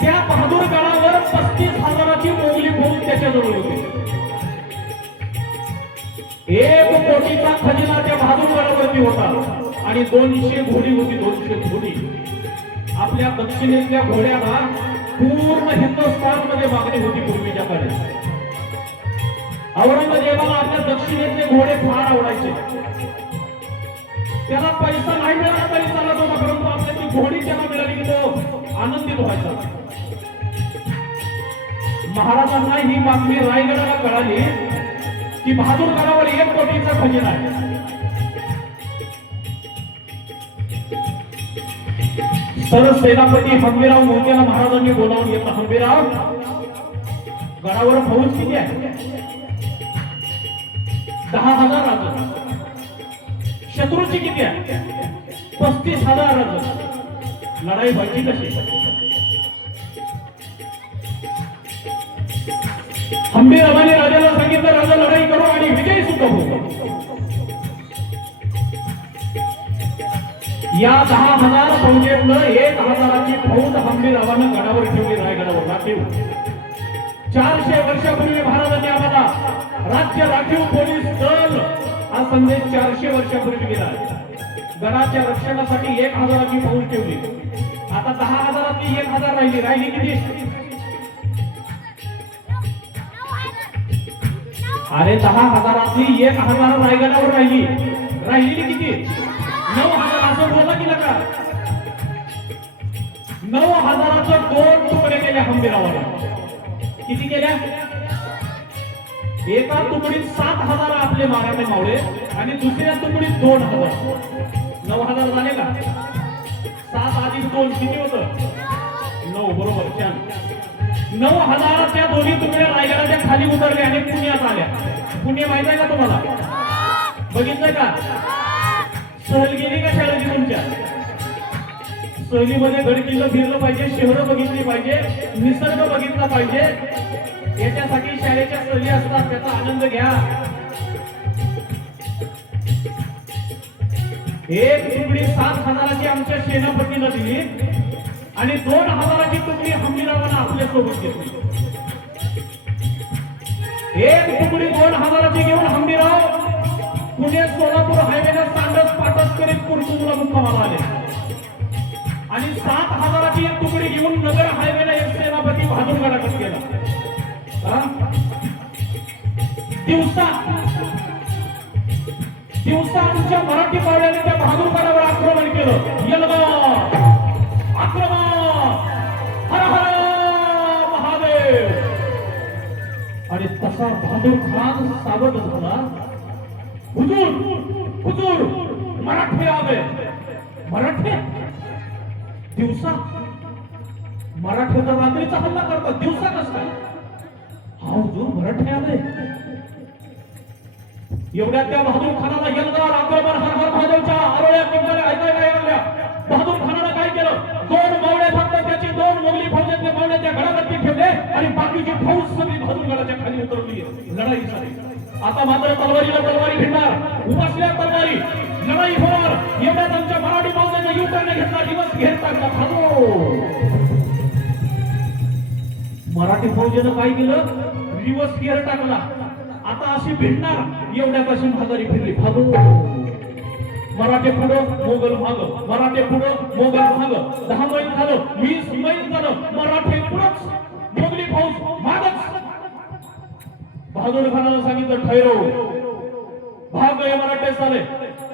त्या बहादूर गडावर 35,000ची मोगली फौज त्याच्याजवळ होती. 1 कोटीचा खजिना त्या बहादूर गडावरती होता आणि 200 घोडी होती. 200 घोडी. आपल्या दक्षिणेतल्या घोड्याला पूर्ण हिंदुस्थान मध्ये मागणी होती पूर्वीच्या काळी. औरंगजेबाला आपल्या दक्षिणेतले घोडे फार आवडायचे. त्याला पैसा नाही मिळाला तरी चालत होता, परंतु आपल्या ती घोडी त्याला मिळाली की तो आनंदित व्हायचा. महाराजांना ही बातमी रायगडाला कळाली की बहादूर गडावर 1 कोटीचा खजिना आहे. तर सेनापती हंबीरराव मोहितेला महाराजांनी बोलावून घेतलं. हंबीरराव, गडावर फौज किती आहे? 10,000 राजन. शत्रूची किती आहे? 35,000 राजन. लढाई व्हायची कशी? हंबीररावांनी राजाला सांगितलं, राजा लढाई करू आणि विजयी सुद्धा होऊ. या 10,000 फौजेतनं 1,000ची फौज हंबीररावानं गडावर ठेवली. रायगडावर राखीव. 400 वर्षापूर्वी महाराजांनी आम्हाला राज्य राखीव पोलीस दल हा संदेश 400 वर्षापूर्वी गेला. गडाच्या रक्षणासाठी 1,000ची फौज ठेवली. आता 10,000ची 1,000 राहिली. राहिली किती? अरे 10,000ची 1,000 रायगडावर राहिली. राहिलेली किती? 9,000. असं बोला की नका. 9,000चे 2 तुकडे केले हंबीररावाला. किती केल्या? एका तुकडीत 7,000 आपले माराठे मावळे आणि दुसऱ्या तुकडीत 2,000. 9,000 झाले का? 7 अधिक 2 किती होतं? 9. बरोबर. छान. 9,000च्या दोन्ही तुकड्या रायगडाच्या खाली उतरल्या आणि पुण्यात आल्या. पुणे माहित आहे का तुम्हाला? बघितलं का? सहल गेली का शाळेची तुमच्या? सहलीमध्ये गड किल्ले फिरलं पाहिजे, शहरं बघितली पाहिजे, निसर्ग बघितला पाहिजे. याच्यासाठी शाळेच्या सहली असतात, त्याचा आनंद घ्या. 1 तुकडी 7,000ची आमच्या सेनापतीला दिली आणि 2,000ची तुकडी हंबीररावांना आपल्या सोबत घेतली. 1 तुकडी 2,000ची घेऊन हंबीरराव पुणे सोलापूर हायवेला सांडस पाटस करीत कुरकुमला मुक्कामाला आले आणि 7,000ची 1 तुकडी घेऊन नगर हायवेला एक सेनापती बहादूरगडाकडे गेला. दिवसा आमच्या मराठी पावड्याने त्या बहादूरगडावर आक्रमण केलं. यलगाव आक्रमण. हर हर महादेव. आणि तसा बहादूर खान सावध झाला. हुजूर हुजूर मराठे आले. मराठे दिवसा? मराठे तर रात्रीचा हल्ला करतात, दिवसा कसं काय? हा हुजूर मराठे आले. एवढ्या त्या बहादूर खानाला यलगार आक्रमण हर हर महादेवच्या आरोळ्या किंकाऱ्या ऐकायला लागल्या. बहादूर खानानं काय केलं? 2 मावळे फक्त त्याची 2 मोगली फौजेतले मावळे त्या गडावरती ठेवले आणि बाकीची फौज सगळी बहादूरगडाच्या खाली उतरली. लढाई झाली. आता मात्र तलवारीला तलवारी भिडणार, उपासल्या तलवारी, लढाई होणार. एवढ्यात आमच्या मराठी फौजेने युटर्न घेतला. दिवस घेत टाकला. मराठी फौजेनं काय केलं? रिवर्स गिअर टाकला. आता अशी भिडणार. एवढ्यात अशी महागारी फिरली. भागो. मराठे पुढं, मोगल मागं. मराठे पुढं, मोगल मागं. 10 मैल झालं, 20 मैल झालं. मराठे पुढंच, मोगली फौज मागच. बहादूर खानानं सांगितलं, ठहरो, भाग गए मराठे साले,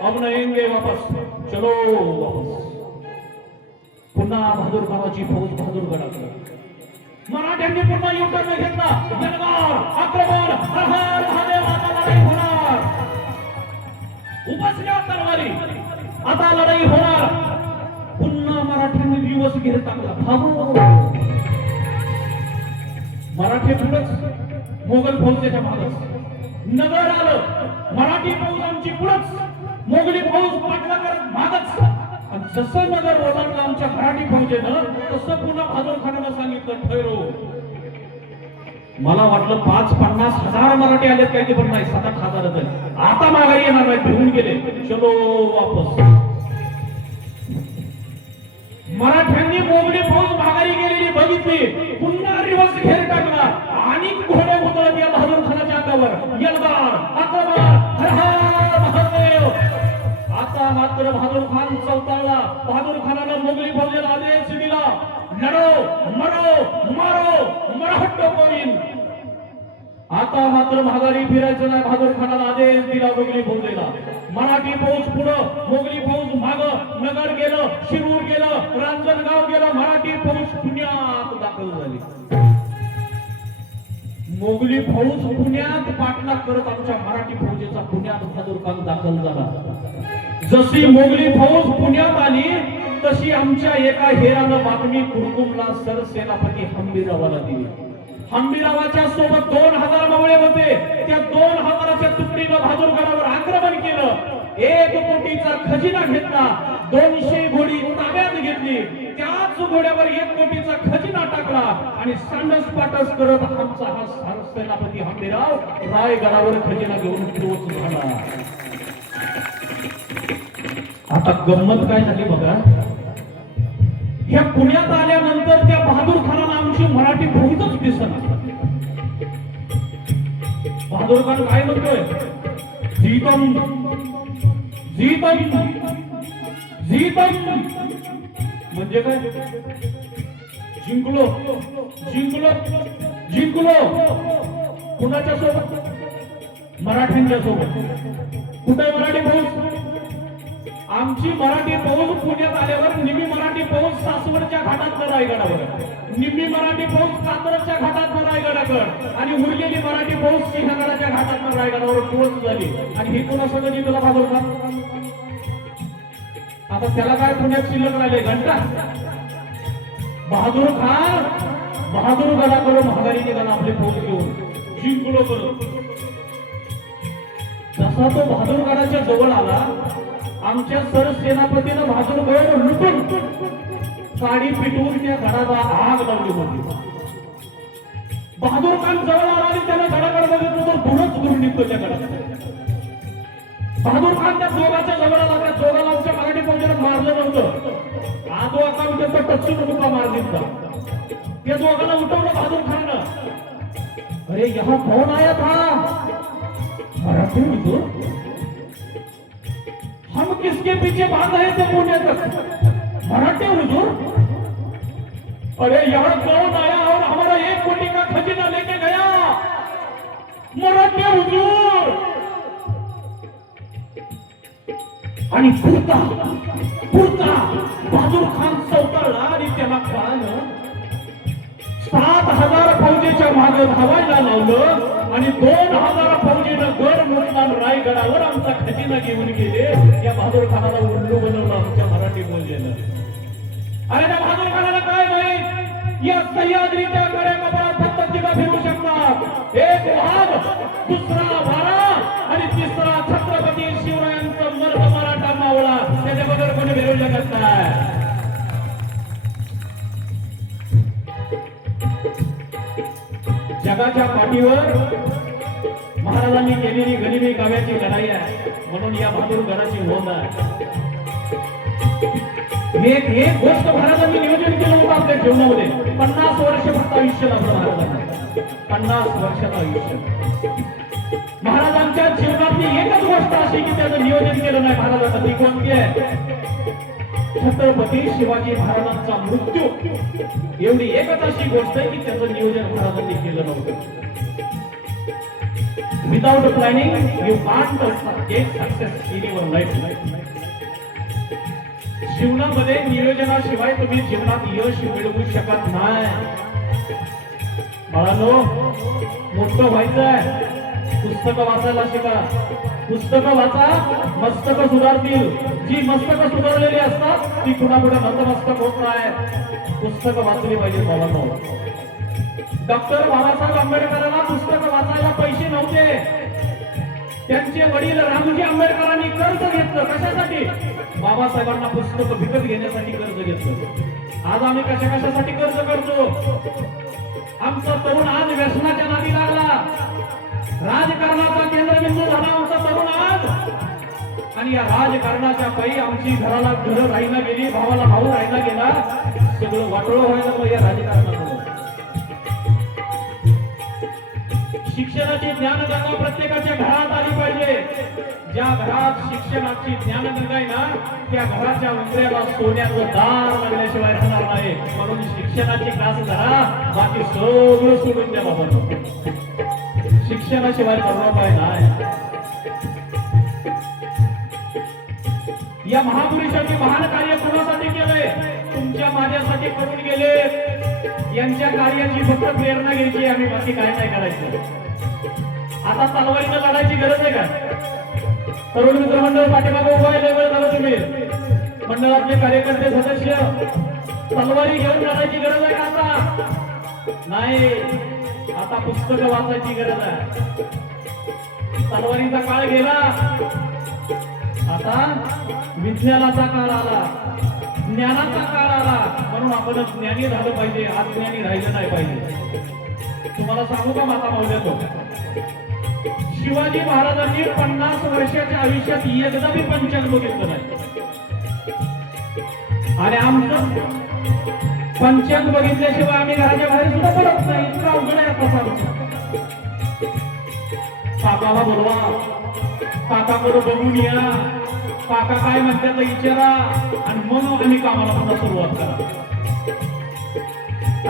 अब नएंगे वापस, चलो वापस. पुन्हा बहादूर खानाची फौज बहादूरगडात. मराठ्यांनी पुन्हा युटर्न घेतला. यलगार आक्रमण. हर हर महादेव. आता लढाई होणार. उपसल्या तलवारी. आता लढाई होणार. पुन्हा मराठ्यांनी दिवस घेत टाकला. भागो. मराठी पुढंच, मोगल फौज त्याच्या मागच. नगर आलं. मराठी फौज आमची पुढंच, मोगली फौज पाठला करत मागच. जसं नगर ओलांडलं आमच्या मराठी फौजेनं तसं पुन्हा बहादूर खानानं सांगितलं ठैरो. मला वाटलं 5-50 हजार मराठी आलेत काही, पण नाही 7-8 हजारच आहे. आता माघारी येणार नाही, भिवून गेले. चलो वापस. मराठ्यांनी मोगली फौज माघारी गेलेली बघितली, पुन्हा रिवर्स घेर टाकला आणि घोडे उतरत या बहादूर खानाच्या अंगावर. यलगार आक्रमण, हर हर महादेव. आता मात्र बहादूर खान चौताळला. बहादूर खानानं मोगली फौजेला आदेश दिला, लढो, मरो, मारो, मराठा कोणीन. आता मात्र माघारी फिरायचं नाही. बहादूर खानाला आदेश दिला मोगली फौजेला. मराठी फौज पुढं, मोगली फौज मागं. नगर गेलं, शिरूर गेलं, रांजणगाव गेलं. मराठी फौज पुण्यात दाखल झाली. मोगली फौज पुण्यात पाठलाग करत आमच्या मराठी फौजेचा पुण्यात बहादूर खान दाखल झाला. जशी मोगली फौज पुण्यात आली तशी आमच्या एका हेरानं बातमी कुरकुमला सरसेनापती हंबीरावाला दिली. हंबीरावाच्या सोबत 2000 मावळे होते. त्या 2000च्या तुकडीनं बहादूरगडावर आक्रमण केलं. 1 कोटीचा खजिना घेतला. 200 घोडी ताब्यात घेतली. त्याच घोड्यावर 1 कोटीचा खजिना टाकला आणि सांडस पाटस करत आमचा हा सरसेनापती हंबीराव रायगडावर खजिना घेऊन पोहोच झाला. आता गंमत काय झाली बघा. ह्या पुण्यात आल्यानंतर त्या बहादूर खानाला आमची मराठी फौजच दिसत. बहादूर खान काय म्हणतोय, जीतम जीतम जीतम म्हणजे काय, जिंकलो जिंकलो जिंकलो. कुणाच्या सोबत, मराठ्यांच्या सोबत. कुठे मराठी फौज, आमची मराठी फौज पुण्यात आल्यावर निम्मी मराठी फौज सासवडच्या घाटात रायगडावर, निम्मी मराठी फौज कात्रजच्या घाटात रायगडावर आणि उरलेली मराठी फौज सिंहगडाच्या घाटात रायगडावर पोहोच झाली. आणि ही पुन्हा सगळं जिंकला बहादूर खान. आता त्याला काय पुण्यात शिल्लक राहिले, घंटा. बहादूर खान बहादूर गडाकडून माघारी निघाला आपली फौज घेऊन. जिंकलो करत. जसा तो बहादूर गडाच्या जवळ आला, आमच्या सरसेनापतीनं बहादूर गड लुटून साडी पिटवून त्या गडाला आग लावली होती. बहादूर खान जवळ आला आणि त्याला गडाकडे बघितलं तर धुरच धुर निघतो त्या गडात. बहादूर खान त्या जोगाच्या जवळ आला. त्या जोगाला आमच्या मराठी फौजेनं मारलं नव्हतं. आदो आता उद्या टच्चून मुका मार दिला. त्या जोगाला उठवलं बहादूर खाननं. अरे यहां कौन आया था, मराठी हुजूर. हम किसके पीछे बांध रहे थे पुणे तक, मराठे हुजूर. अरे यहाँ कौन आया और हमारा 1 कोटी का खजीना लेके गया, मराठे हुजूर. आणि पुरता पुरता बहादूर खान चौताळला आणि त्याला कळालं. 7000 फौजेच्या मागे धावायला लावलं आणि 2000 फौजेनं गड मोडून रायगडावर आमचा खजिना घेऊन गेले. या बहादूर खानाला उल्लू बनवलं आमच्या मराठी फौजेनं. अरे त्या बहादूर खानाला काय माहित, या सह्याद्रीच्या कडे कपाळात फक्त जिगा फिरू शकतात. एक वाघ, दुसरा वारा आणि तिसरा छत्रपती शिवरायांचा मर्द मराठा मावळा. त्याच्या बरोबर कोणी फिरू शकत नाही. जगाच्या पाठीवर महाराजांनी केलेली गनिमी काव्याची लढाई आहे, म्हणून या बहादूर गडाची नोंद आहे. एक गोष्ट महाराजांनी नियोजन केलं होतं आपल्या जीवनामध्ये. 50 वर्ष फक्त आयुष्य लागलं महाराजांना. 50 वर्षाचं आयुष्य. महाराजांच्या जीवनातली एकच गोष्ट अशी की त्याचं नियोजन केलं नाही महाराजांना. ती कोणती आहे, छत्रपती शिवाजी महाराजांचा मृत्यू. एवढी एकच अशी गोष्ट आहे की त्याचं नियोजन महाराजांनी केलं नव्हतं. Without planning you can't get success in your life. जीवनामध्ये नियोजनाशिवाय तुम्ही जीवनात यश मिळवू शकत नाही. बाळांनो, मोठं व्हायचंय, पुस्तकं वाचायला शिका. पुस्तकं वाचा, मस्तक सुधारतील. जी मस्तक सुधारलेली असतात ती कुणापुढे नतमस्तक होत नाही. पुस्तकं वाचली पाहिजे बाबांनो. डॉक्टर बाबासाहेब आंबेडकरांना पुस्तकं वाचायला पैसे नव्हते. त्यांचे वडील रामजी आंबेडकरांनी कर्ज घेतलं कशासाठी? बाबासाहेबांना पुस्तक विकत घेण्यासाठी कर्ज घेतलं. आज आम्ही कशासाठी कर्ज करतो? आमचा तरुण आज व्यसनाच्या नादी लागला, राजकारणाचा केंद्रबिंदू झाला आमचा तरुण आज. आणि या राजकारणाच्या पायी आमची घराला घरं राहिला गेली, भावाला भाऊ राहिला गेला, सगळं वाटोळं व्हायला या राजकारणामुळे. शिक्षणाची ज्ञानगंगा प्रत्येकाच्या घरात आली पाहिजे. ज्या घरात शिक्षणाची ज्ञानगंगा आहे ना, त्या घराच्या उंबऱ्याला सोन्याचं दार लागल्याशिवाय राहणार नाही. म्हणून शिक्षणाची क्लास धरा, बाकी सगळं सोडून द्या बाबा. शिक्षणाशिवाय करणं नाही. या महापुरुषांनी महान कार्य कोणासाठी केलंय? तुमच्या माझ्यासाठी करून गेले. यांच्या कार्याची फक्त प्रेरणा घ्यायची, आम्ही बाकी काय नाही करायचं. आता तलवारीनं लढायची गरज आहे का? तरुण मित्र मंडळ पाठीमागे उभा आहे, वेळ झालं तुम्ही मंडळातले कार्यकर्ते सदस्य, तलवारी घेऊन लढायची गरज आहे का? आता नाही, आता पुस्तक वाचायची गरज आहे. तलवारीचा काळ गेला, आता विज्ञानाचा काळ आला, ज्ञानाचा काळ आला. म्हणून आपण ज्ञानी झालं पाहिजे, अज्ञानी राहिलं नाही पाहिजे. तुम्हाला सांगू का माता मौल्याचं, शिवाजी महाराजांनी 50 वर्षाच्या आयुष्यात एकदा बी पंचांग बघितलं नाही. आणि आमचं पंचांग बघितल्याशिवाय आम्ही घराच्या बाहेर सुद्धा पडत नाही. इतका अवघड आहे आता. काकाला बोलवा, काकाकडे बघून या, काका काय म्हणतात विचारा, आणि मग आम्ही कामाला पुन्हा सुरुवात करा.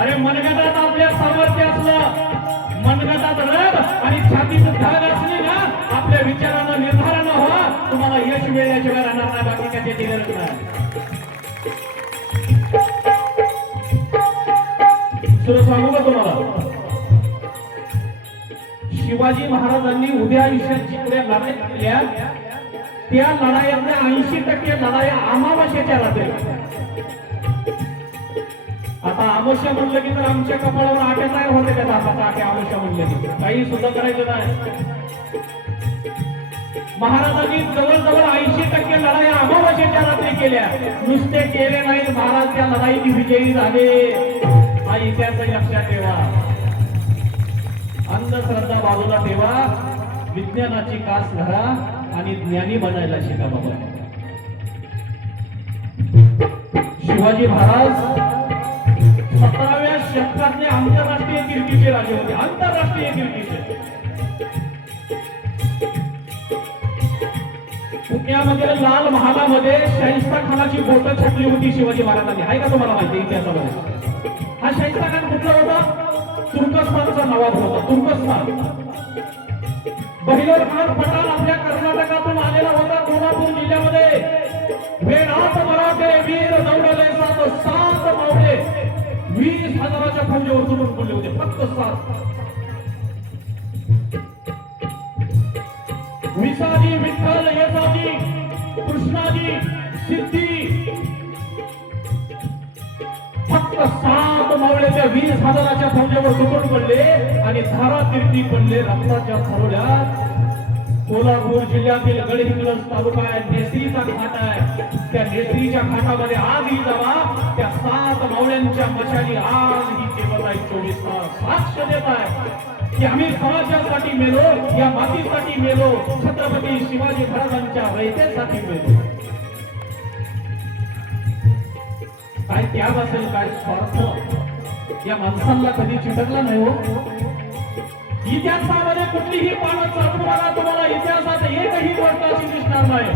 अरे मनगटात आपल्या सामर्थ्य असलं, मनगटात रग आणि छातीत धाग असली ना, आपल्या विचारानं निर्धारण व्हा, तुम्हाला यश मिळण्याशिवाय राहणार नाही. बाकी कशाची गरज नाही. सुरू सांगू का तुम्हाला, शिवाजी महाराजांनी उभ्या आयुष्यात जिकडे लढाई केल्या, त्या लढाईतल्या 80% लढाया अमावास्येच्या रात्री. आता अमावस्या म्हणलं की तर आमच्या कपाळावर आट्या तयार होते का? आता आट्या अमावस्या म्हणले की काही सुद्धा करायचं नाही. महाराजांनी जवळजवळ 80% लढाया अमावास्येच्या रात्री केल्या. नुसते केले नाही, महाराज त्या लढाईत विजयी झाले. हा इतिहास लक्षात ठेवा. अंधश्रद्धा बाजूला ठेवा, विज्ञानाची कास धरा आणि ज्ञानी बनायला शिका बाबा. शिवाजी महाराज 17व्या शतकातले आंतरराष्ट्रीय कीर्तीचे राजे होते. आंतरराष्ट्रीय कीर्तीचे. पुण्यामध्ये लाल महालामध्ये शाहिस्ता खानाची बोटं छाटली होती शिवाजी महाराजांनी. आहे का तुम्हाला माहिती इतिहासामध्ये? हा शाहिस्ता खान कुठला होता? तुर्कस्तानचा नवाब होता. तुर्कस्तान. बहिलोर खान पठाण आपल्या कर्नाटकातून आलेला होता. कोल्हापूर जिल्ह्यामध्ये वेळात मराठे वीर दौडले 7 मावळे 20,000च्या फौजेवर तुटून पडले होते. फक्त 7. विसाजी, विठ्ठल, येसाजी, कृष्णाजी, सिद्धी, फक्त 7 मावळे त्या 20,000च्या फौजेवर तुटून पडले आणि धारातीर्थी पडले रक्ताच्या थरोळ्यात. कोल्हापूर जिल्ह्यातील गडहिंग्लज तालुका आहे, नेसरीचा घाट आहे. त्या नेसरीच्या घाटामध्ये आजही जावा, त्या 7 मावळ्यांच्या मशाली आजही केवळ 24 तास साक्ष देत आहे की आम्ही समाजासाठी मेलो, या मातीसाठी मेलो, छत्रपती शिवाजी महाराजांच्या रयतेसाठी मेलो. काय त्याग असेल, काय स्वार्थ या माणसांना कधी चिटकला नाही हो. इतिहासामध्ये कुठलीही पानं चालू बघा, तुम्हाला इतिहासात एकही गोष्ट अशी दिसणार नाही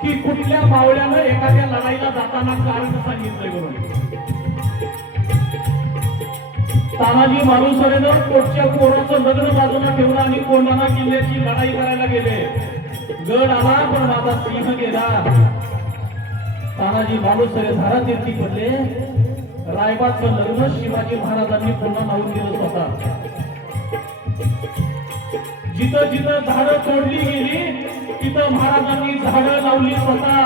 की कुठल्या मावळ्यानं एखाद्या लढाईला जाताना कारण सांगितलंय म्हणून. तानाजी मालुसरेनं कोटच्या पोराचं लग्न बाजूला ठेवलं आणि कोंढाणा किल्ल्याची लढाई करायला गेले. गड आला पण माझा सिंह गेला. तानाजी मालुसरे धारातीर्थी पडले. रायबाचं लग्न शिवाजी महाराजांनी पुन्हा लावून दिलं स्वतः. जिथं जिथं झाडं तोडली गेली तिथं महाराजांनी झाडं लावली स्वतः.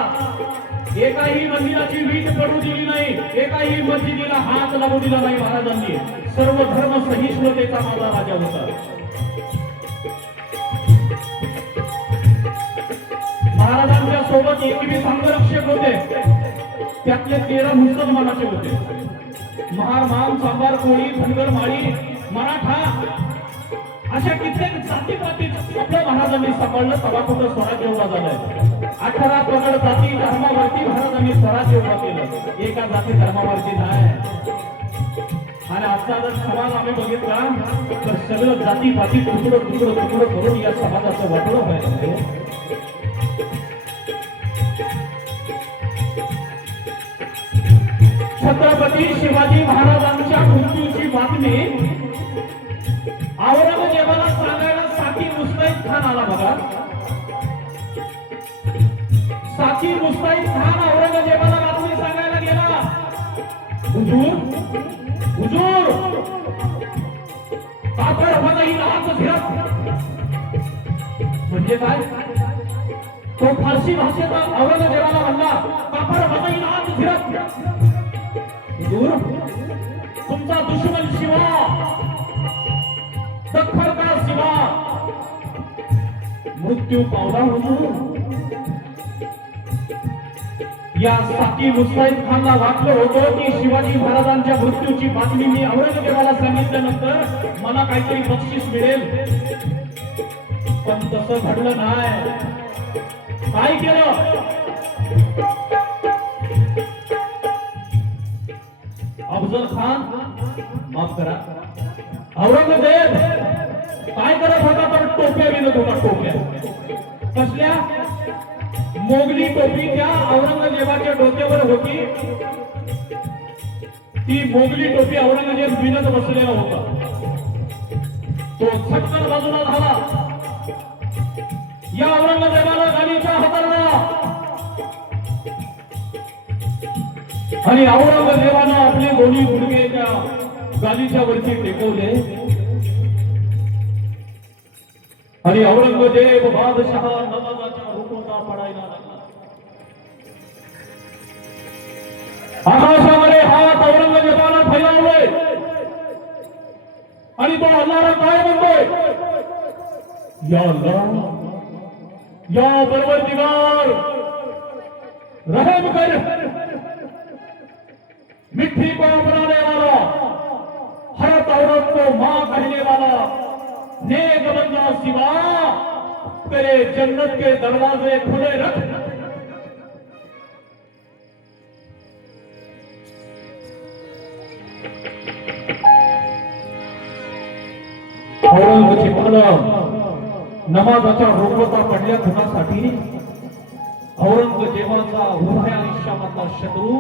एकाही मंदिराची वीट पडू दिली नाही, एकाही मस्जिदीला हात लागू दिला नाही महाराजांनी. सर्व धर्म सहिष्णुतेचा माझा राजा होता. महाराजांच्या सोबत 21 अंगरक्षक होते, त्यातले 13 मुसलमानाचे होते. महार, माम, सांबार, कोळी, धनगर, माळी, मराठा अशा कित्येक जातीपाती आपल्या महाराजांनी सांभाळलं. तेव्हा कुठं स्वराज्य उभा झालंय. 18 प्रगड जाती धर्मावरती महाराजांनी स्वराज्य उभा केलं, एका जाती धर्मावरती नाही. आणि आजचा जर समाज आम्ही बघितला तर सगळं जातीपाती तुकडं तुकडं तुकडं करून या समाजाचं वाटोळं व्हायला. छत्रपती शिवाजी महाराजांच्या मृत्यूची बातमी औरंगजेबाला सांगायला साकी मुस्तैद खान आला बघा. साकी मुस्तैद खान औरंगजेबाला बातमी सांगायला गेला. हुजूर, हुजूर, कापड बदहील हात झिरप. म्हणजे काय? तो फारसी भाषेचा औरंगजेबाला म्हणला, कापड बदहील हात झिरप. हुजूर, तुमचा दुश्मन शिवा, दख्खर का शिवा मृत्यू पावला. हुजूर, या साकी मुस्तैद खानला वाटलं होतं की शिवाजी महाराजांच्या मृत्यूची बातमी मी औरंगजेबाला सांगितल्यानंतर मला काहीतरी बक्षीस मिळेल, पण तसं घडलं नाही. काय केलं? अफजल खान, माफ करा, औरंगजेब काय करत होता तर टोप्या विणत होता. टोप्या कसल्या? मोगली टोपी त्या औरंगजेबाच्या डोक्यावर होती. ती मोगली टोपी औरंगजेब विणत बसलेला होता. तो छटकन बाजूला झाला. या औरंगजेबाला गालीचा हाताळला आणि औरंगजेबानं आपले दोन्ही गुडघे त्या गालीच्या वरती टेकवले आणि औरंगजेब बादशाह नवाजाच्या हुकुमाचा पडायला लागला. आकाशामध्ये हात औरंगजेबानं फैलावले आणि तो अल्लाहला काय म्हणतोय? या अल्लाह, या परवरदिगार, रहम कर, मिट्टी को बनाने वाला, हर औरत को मां कहने वाला, नेक बंदा सिवा तेरे जन्नत के दरवाजे खुले रख. औरंगजेबानं नमाजाच्या रोखवता पडल्या खुनासाठी औरंगजेबाचा उभ्या आयुष्यामधला शत्रू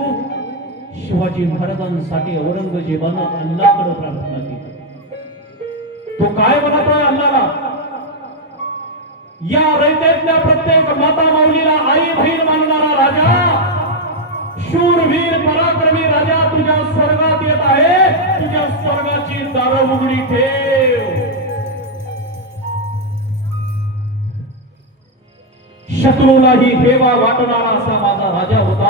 शिवाजी महाराजांसाठी औरंगजेबानं अल्लाहकडे प्रार्थना केली. तो काय म्हणत आहे अल्लाहला? या रयतेतल्या प्रत्येक माता माऊलीला आई बहीण मानणारा राजा, शूरवीर पराक्रमी राजा तुझ्या स्वर्गात येत आहे. तुझ्या स्वर्गाची दारं उघडी ठेव. शत्रूलाही हेवा वाटणारा असा माझा राजा होता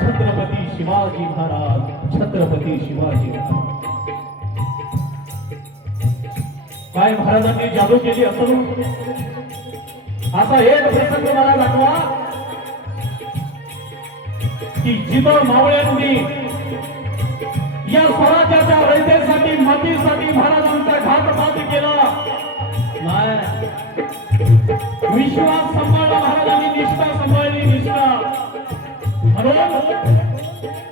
छत्रपती शिवाजी महाराज. छत्रपती शिवाजी महाराज. काय महाराजांनी जादू केली असं? असा एक प्रसंग मला दाखवा की जिथं मावळ्यांनी या स्वराज्याच्या रयतेसाठी मातीसाठी महाराजांचा घातपात केला नाही. विश्वास सांभाळला महाराजांनी, निष्ठा सांभाळली, निष्ठा. म्हणून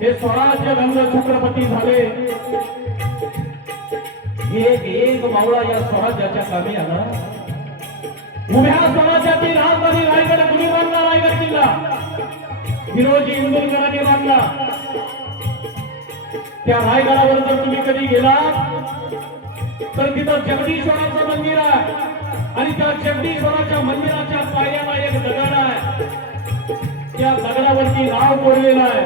हे स्वराज्य रंग छत्रपती झाले. एक मावळा या स्वराज्याच्या कामी आला. उभ्या स्वराज्याची राजधानी रायगड कुणी बांधला? रायगड किल्ला हिरोजी इंदुरकरांनी बांधला. त्या रायगडावर जर तुम्ही कधी गेला तर तिथं जगदीश्वराचं मंदिर आहे आणि त्या जगदीश्वराच्या मंदिराच्या पायऱ्याला एक दगड आहे. त्या दगडावरती नाव कोरलेलं आहे.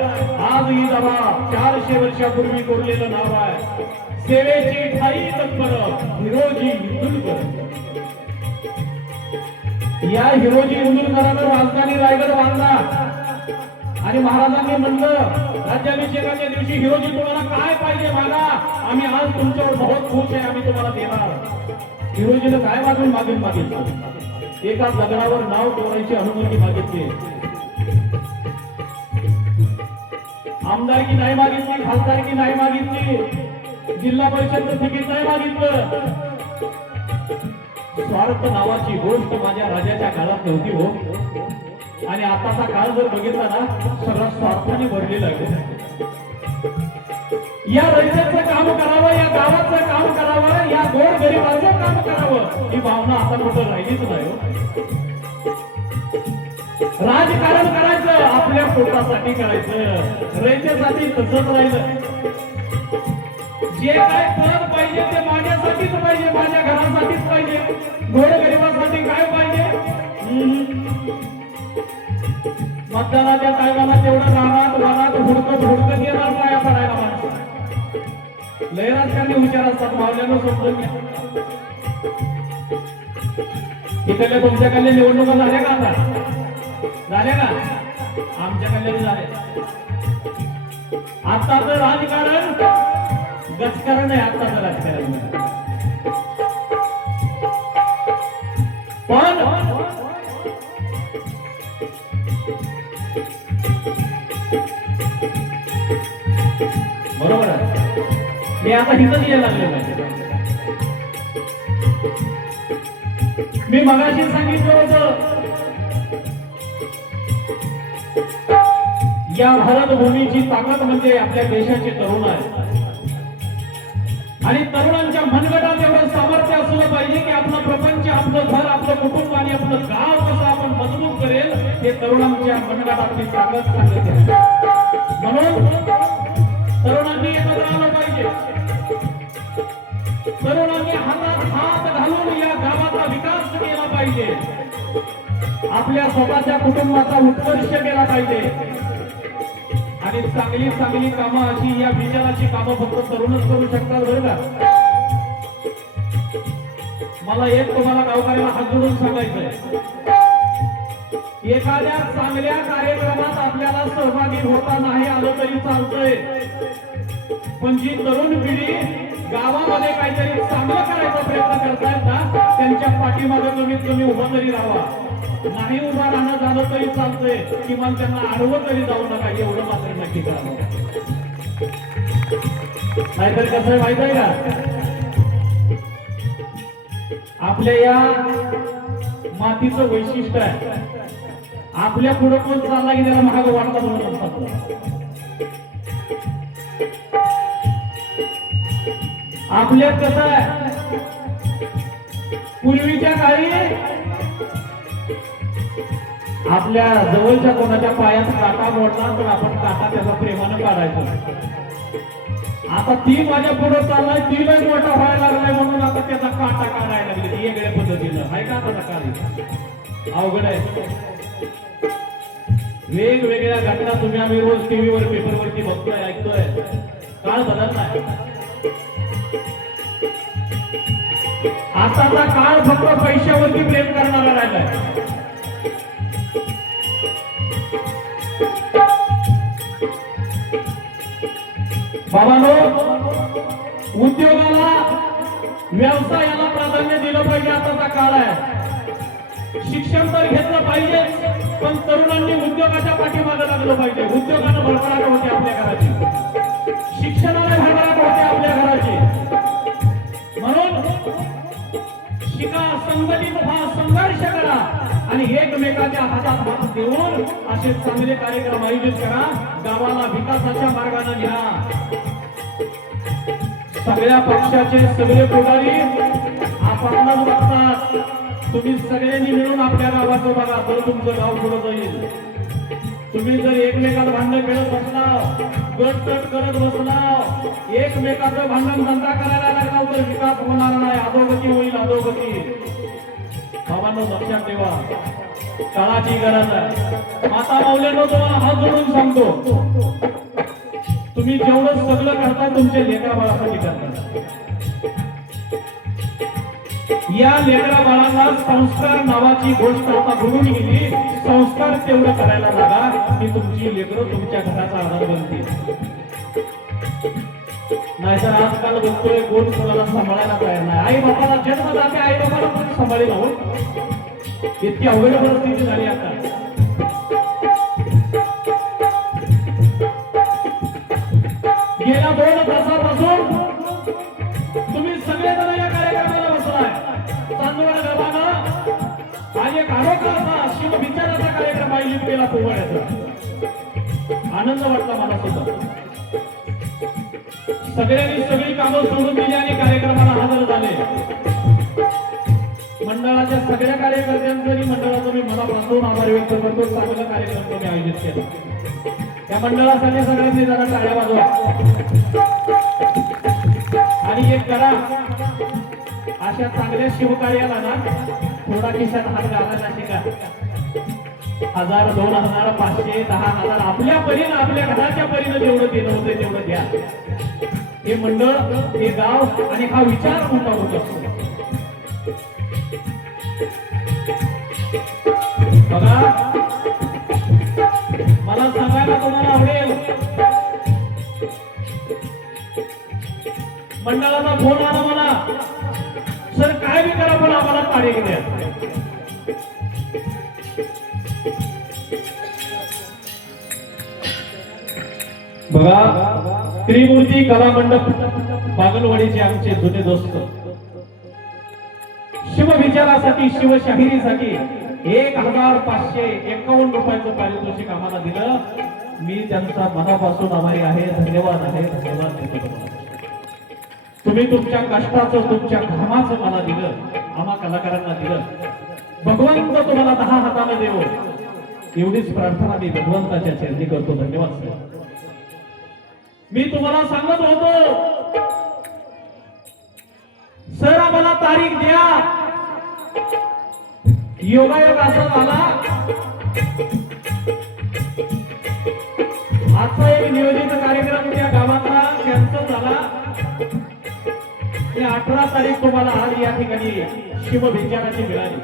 आजही जमा 400 वर्षापूर्वी कोरलेलं नाव आहे. सेवेची ठाई तत्पर हिरोजी इंदुरकर. या हिरोजी इंदुरकरांनी राजधानी रायगड बांधला आणि महाराजांनी म्हणलं राज्याभिषेकाच्या दिवशी हिरोजी तुम्हाला काय पाहिजे मागा, आम्ही आज तुमच्यावर बहुत खुश आहे, आम्ही तुम्हाला देणार. हिरोजीनं काय मागून मागितलं? एका दगडावर नाव कोरायची अनुमती मागितली. आमदारकी नाही मागितली, खासदारकी नाही मागितली, जिल्हा परिषद तिकीट नाही मागितलं. स्वार्थ नावाची गोष्ट माझ्या राजाच्या काळात नव्हती हो. आणि आताचा काळ जर बघितला ना, सगळा स्वार्थाने भरलेला आहे. या रस्त्याचं काम करावं, या गावाचं काम करावं, या गोर गरिबाचं काम करावं, ही भावना आता कुठं राहिलीच नाही हो. राजकारण करायचं आपल्या पोटासाठी करायचं, रयतेसाठी तसंच राहिलं. जे काय पद पाहिजे ते माझ्यासाठीच पाहिजे, माझ्या घरासाठीच पाहिजे. गोर गरिबासाठी काय पाहिजे? मतदानाच्या टायमाला तेवढं रानात वनात हुडकत येणार पाया पडायला माणसं. लय राजकारणी हुशार असतात, मावल्यानं समजून घ्या. इकडल्या तुमच्याकडल्या निवडणुका झाल्या का आता? झाल्या का? आमच्याकडल्या झाल्या. आताचं राजकारण गजकारण आहे. आताचं राजकारण पण बरोबर आहे. मी आता इथंच यायला लागलेलो आहे. मी मगाशी सांगितलं होतं, या भारत भूमीची ताकद म्हणजे आपल्या देशाचे तरुण आहे. आणि तरुणांच्या मनगटात एवढं सामर्थ्य असलं पाहिजे की आपलं प्रपंच, आपलं घर, आपलं कुटुंब आणि आपलं गाव कसं आपण मजबूत करेल हे तरुणांच्या मनगटातली ताकद सांगते. म्हणून तरुणांनी एकत्र आलं पाहिजे. तरुणांनी हातात हात घालून या गावाचा विकास केला पाहिजे. आपल्या स्वतःच्या कुटुंबाचा उत्कर्ष केला पाहिजे. आणि चांगली चांगली कामं अशी या विचाराची कामं फक्त तरुणच करू शकतात बरं का. मला एक तुम्हाला गावकऱ्याला हात जोडून सांगायचंय, एखाद्या चांगल्या कार्यक्रमात आपल्याला सहभागी होता नाही आलं तरी चालतंय, पण जी तरुण पिढी गावामध्ये काहीतरी चांगलं करायचा प्रयत्न करतायत ना, त्यांच्या पाठीमागे कमीत कमी उभं तरी राहावा. नाही उभा राहणं झालं तरी चालतंय, किमान त्यांना आडवं तरी जाऊ नका, एवढं मात्र नक्की करावं. नाहीतर कसं आहे माहित आहे का, आपल्या या मातीचं वैशिष्ट्य आहे, आपल्या पुढे कोण चालला की त्याला महाग वाटतात म्हणून असतात. आपल्यात कसं आहे, पूर्वीच्या काळी आपल्या जवळच्या कोणाच्या पायात काटा मोडला तर आपण काटा त्याचा प्रेमानं काढायचो. आता ती माझ्या पुढे चाललाय, ती लय मोठा व्हायला लागलाय म्हणून आता त्याचा काटा काढायला लागले. वेगळ्या पद्धतीनं आहे का आता काळी अवघड आहे. वेगवेगळ्या घटना तुम्ही आम्ही रोज टीव्हीवर पेपरवरती बघतोय, ऐकतोय. काळ बदललाय. आताचा काळ फक्त पैशावरती प्रेम करणारा राहिलाय. बाबांनो, उद्योगाला, व्यवसायाला प्राधान्य दिलं पाहिजे. आताचा काळ आहे. शिक्षण तर घेतलं पाहिजे, पण तरुणांनी उद्योगाच्या पाठीमागे लागलं पाहिजे. उद्योगानं भरभराट होते आपल्या घराची, शिक्षणाला भरभराट होते आपल्या घराची. म्हणून शिका, संघटित व्हा, संघर्ष करा आणि एकमेकाच्या हातात हात देऊन असे चांगले कार्यक्रम आयोजित करा. गावाला विकासाच्या मार्गाने न्या. सगळ्या पक्षाचे सगळे पुढारी आपणच बघतात. तुम्ही सगळ्यांनी मिळून आपल्या गावाचं बघा, तर तुमचं गाव पुढे जाईल. तुम्ही जर एकमेकात भांडण खेळत बसला, गटतट करत बसला, एकमेकाचं भांडण धंदा करायला लागला तर विकास होणार नाही, अधोगती होईल, अधोगती. बाबांनो लक्षात ठेवा, काळाची गरज आहे. माता माऊलींनो तुम्हाला हात जोडून सांगतो, तुम्ही जेवढं सगळं करता तुमच्या लेकरा बाळासाठी करता. या लेकरा बाळांना संस्कार नावाची गोष्ट आता घडून गेली. संस्कार तेवढं करायला लागा की तुमची लेकरं तुमच्या घराचा आधार बनतील. नाहीतर आजकाल बघतोय कोण कोणाला सांभाळायला तयार नाही. आई बापाला जन्म जाते, आई बापाला कोणी सांभाळेल. इतकी अवघड परिस्थिती झाली आता. गेल्या 2 तासापासून तुम्ही सगळेजण या कार्यक्रमाला बसलाय. चांदवड गावानं आज एक अनोखा असा शिवविचाराचा कार्यक्रम आयोजित केला पोवाड्याचा. आनंद वाटला मला सुद्धा. सगळ्यांनी सगळी कामं सोडून दिली आणि कार्यक्रमाला हजर झाले. मंडळाच्या सगळ्या कार्यकर्त्यांचं आणि मंडळाचं मी मनापासून आभार व्यक्त करतो. चांगला कार्यक्रम तुम्ही आयोजित केला. त्या मंडळासाठी सगळ्यांनी जरा टाळ्या वाजवा आणि एक करा. अशा चांगल्या शिवकार्याला ना थोडा खिशात हात घालायला शिका. 1000, 2000, 500, 10,000 आपल्या परीनं आपल्या घराच्या परीनं जेवढं देणं होतं तेवढं द्या. हे मंडळ, हे गाव आणि हा विचार मोठा होत असतो. बघा, मला सांगायला तुम्हाला आवडेल, मंडळाचा फोन आला मला, सर काय बी करा पण आम्हाला तारीख द्या. बघा, त्रिमूर्ती कला मंडप बागलवाडीचे आमचे जुने दोस्त शिवविचारासाठी, शिवशाहिरीसाठी 1551 रुपयाचं पारितोषिक आम्हाला दिलं. मी त्यांचा मनापासून आभारी आहे. धन्यवाद आहे, धन्यवाद देतो. तुम्ही तुमच्या कष्टाचं, तुमच्या घामाचं मला दिलं, आम्हा कलाकारांना दिलं. भगवंत तुम्हाला 10 हाताने देवो एवढीच प्रार्थना मी भगवंताच्या चरणी करतो. धन्यवाद सर. मी तुम्हाला सांगत होतो, सर आम्हाला तारीख द्या. योगायोग असा झाला, आजचा एक नियोजित कार्यक्रम त्या गावातला कॅन्सल झाला. 18 तारीख तुम्हाला आज या ठिकाणी शिवविचाराची मिळाली.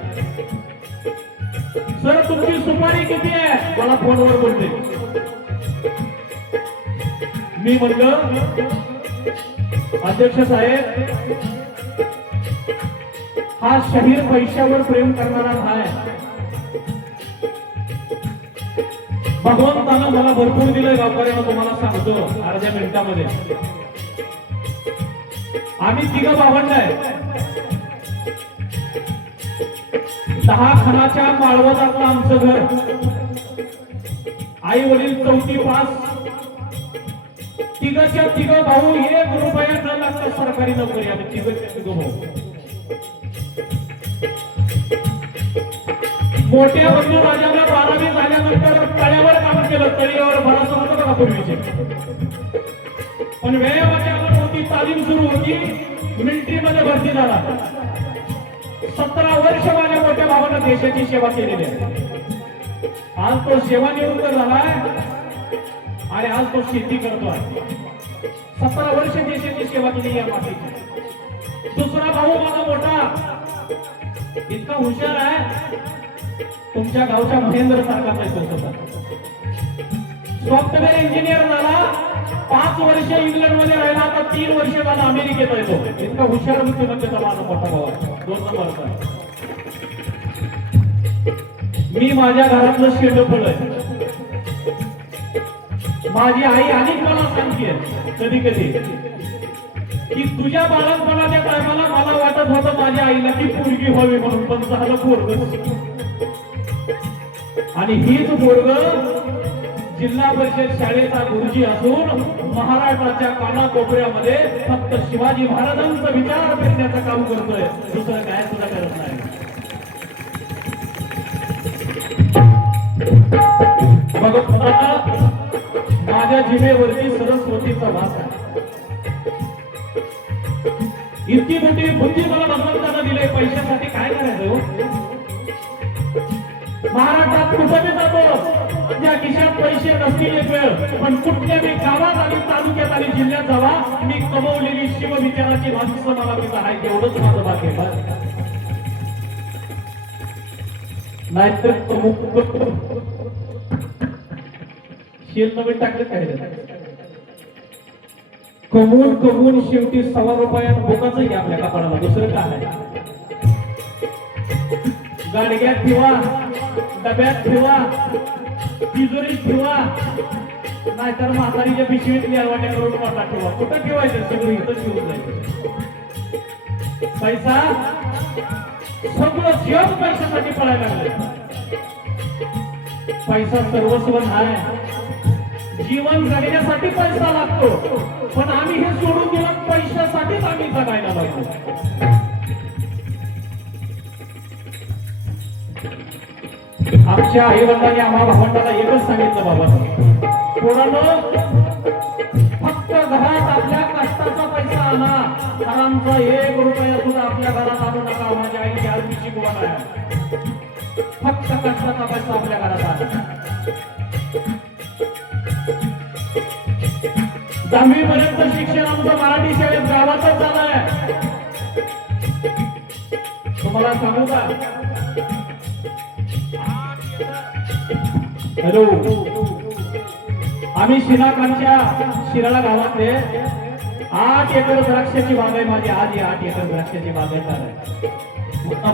सर तुमची सुपारी किती आहे? मला फोनवर बोलते. मी म्हणलं, अध्यक्ष साहेब, हा शहीर पैशावर प्रेम करणारा आहे. भगवंतानं मला भरपूर दिलंय गावकऱ्यांना. तुम्हाला सांगतो अर्ध्या मिनिटामध्ये. आम्ही 3 भावंड आहे. 10 खानाच्या माळवजातलं आमचं घर. आई वडील 4थी पास. 3 भाऊ. 1 रुपया न लागता सरकारी नोकरी. आम्ही 3 भाऊ. मोठ्या बंधू राजाने 12वी झाल्यानंतर तळ्यावर काम केलं. तळीवर बराच होतं बघा पूर्वीचे. पण वेळेवर होती, तालीम सुरू होती, मिलिटरी मध्ये भरती झाला. 17 वर्ष माझ्या मोठ्या भावानं देशाची सेवा केलेली आहे. आज तो सेवानिवृत्त झालाय आणि आज तो शेती करतोय. 17 वर्ष देशाची सेवा केली या मातीची. दुसरा भाऊ माझा मोठा इतका हुशार आहे, तुमच्या गावच्या महेंद्र सारखा सॉफ्टवेअर इंजिनियर झाला. 5 वर्ष इंग्लंड मध्ये राहिला. आता 3 वर्ष झाला अमेरिकेत येतो. इतका हुशार बुद्धिमत्तेचा माझा मोठा भाऊ आहे. 2 नंबरचा. मी माझ्या घरातलं शेड फळ आहे. माझी आई अनेक मला सांगते कधी कधी की तुझ्या बालपणाच्या टायमाला मला वाटत होतं माझ्या आईला ती पोरगी व्हावी म्हणून, पण झालं पोरग. आणि हीच पोरग जिल्हा परिषद शाळेचा गुरुजी असून महाराष्ट्राच्या कानाकोपऱ्यामध्ये फक्त शिवाजी महाराजांचा विचार करण्याचं काम करतोय. दुसरं काय सुद्धा करत नाही. माझ्या जिभेवरती सरस्वतीचा वास आहे. इतकी मोठी बुद्धी मला भगवंतानं दिले. पैशासाठी काय करायचं हो? महाराष्ट्रात कुठे जातो त्या खिशात पैसे नसतील एक वेळ, पण कुठल्या मी गावात आणि तालुक्यात आणि जिल्ह्यात जावा, मी कमवलेली शिवविचाराची माणसं मला तिथं आहे. तेवढंच माझं बाकी आहे. नाहीतर शेल नवीन टाकलं काय कमवून कमवून शेवटी 1.25 रुपयात बोकाचं घ्या आपल्या कपाळाला. दुसरं काय आहे? गाडग्यात ठेवा, डब्यात ठेवा, तिजोरीत ठेवा, नाहीतर म्हातारीच्या पिशवीत वाट्या करून मोठा ठेवा. कुठं ठेवायचं? सगळं इथं ठेवून जायचं. पैसा सगळं जग पैशासाठी पळायला लागलं. पैसा सर्वस्व नाही. जीवन जगण्यासाठी पैसा लागतो, पण आम्ही हे सोडून दिलं. पैशासाठीच आम्ही जगायला लागलो. आमच्या आई वडिलांनी आम्हा भावंडाला एकच सांगितलं, बाबा पोरांनो, फक्त घरात आपल्या कष्टाचा पैसा आणा. हरामचा 1 रुपया सुद्धा आपल्या घरात आणू नका. माझ्या आईची आजची शिकवण आहे. फक्त कष्टाचा पैसा आपल्या घरात आणा. 10वी पर्यंत शिक्षण आमचं मराठी शाळेत गावातच झालंय. तुम्हाला सांगू का? हॅलो, आम्ही शिराळा गावातले 8 एकर द्राक्षाची बाग आहे माझी. आज 8 एकर द्राक्षाची बागायत आहे.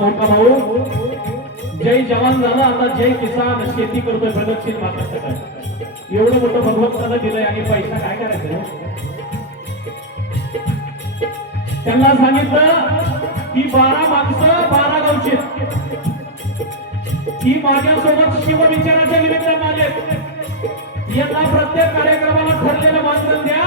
मोठा भाऊ जय जवान झाला, आता जय किसान. शेती करतोय प्रगतशील महाराष्ट्रात. एवढं मोठं भगवंतानं दिलंय आणि पैसा काय करायचं? त्यांना सांगितलं की 12 माणसं 12 गावची. ही माझ्यासोबत शिवविचाराच्या निमित्त माझे. यांना प्रत्येक कार्यक्रमाला ठरलेलं मानधन द्या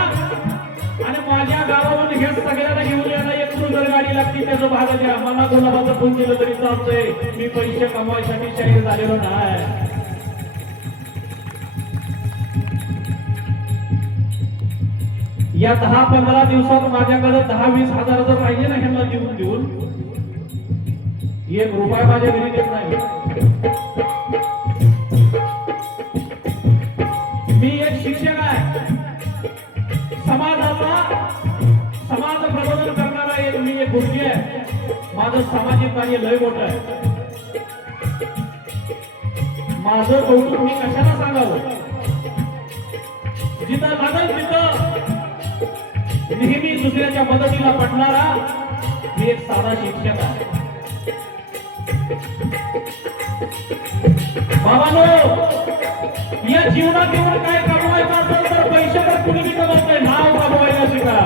आणि माझ्या गावावरून हे सगळ्यांना घेऊन यायला 1 क्रुझर गाडी लागते, त्याचं भाग द्या. मला गुलाबाचं फुल दिलं तरी चालतंय. मी पैसे कमवायसाठी शहीद झालेलो नाही. या 10-15 दिवसात माझ्याकडे 10-20 हजार जर पाहिजे ना, ह्यांना देऊन 1 रुपया माझ्या घरी देत नाही. मी एक शिक्षक आहे. समाज प्रबोधन करणारा मी एक गुरुजी आहे. माझं सामाजिक कार्य लय मोठं आहे. माझं कौतुक मी कशाला सांगावं? जिथं लागेल तिथं नेहमी दुसऱ्याच्या मदतीला पडणारा मी एक साधा शिक्षक आहे. बाबांनो, या जीवनात येऊन काय कमवायचं असेल तर पैसे तर कुणी बी कमवतंय. नाव कमवायला शिका.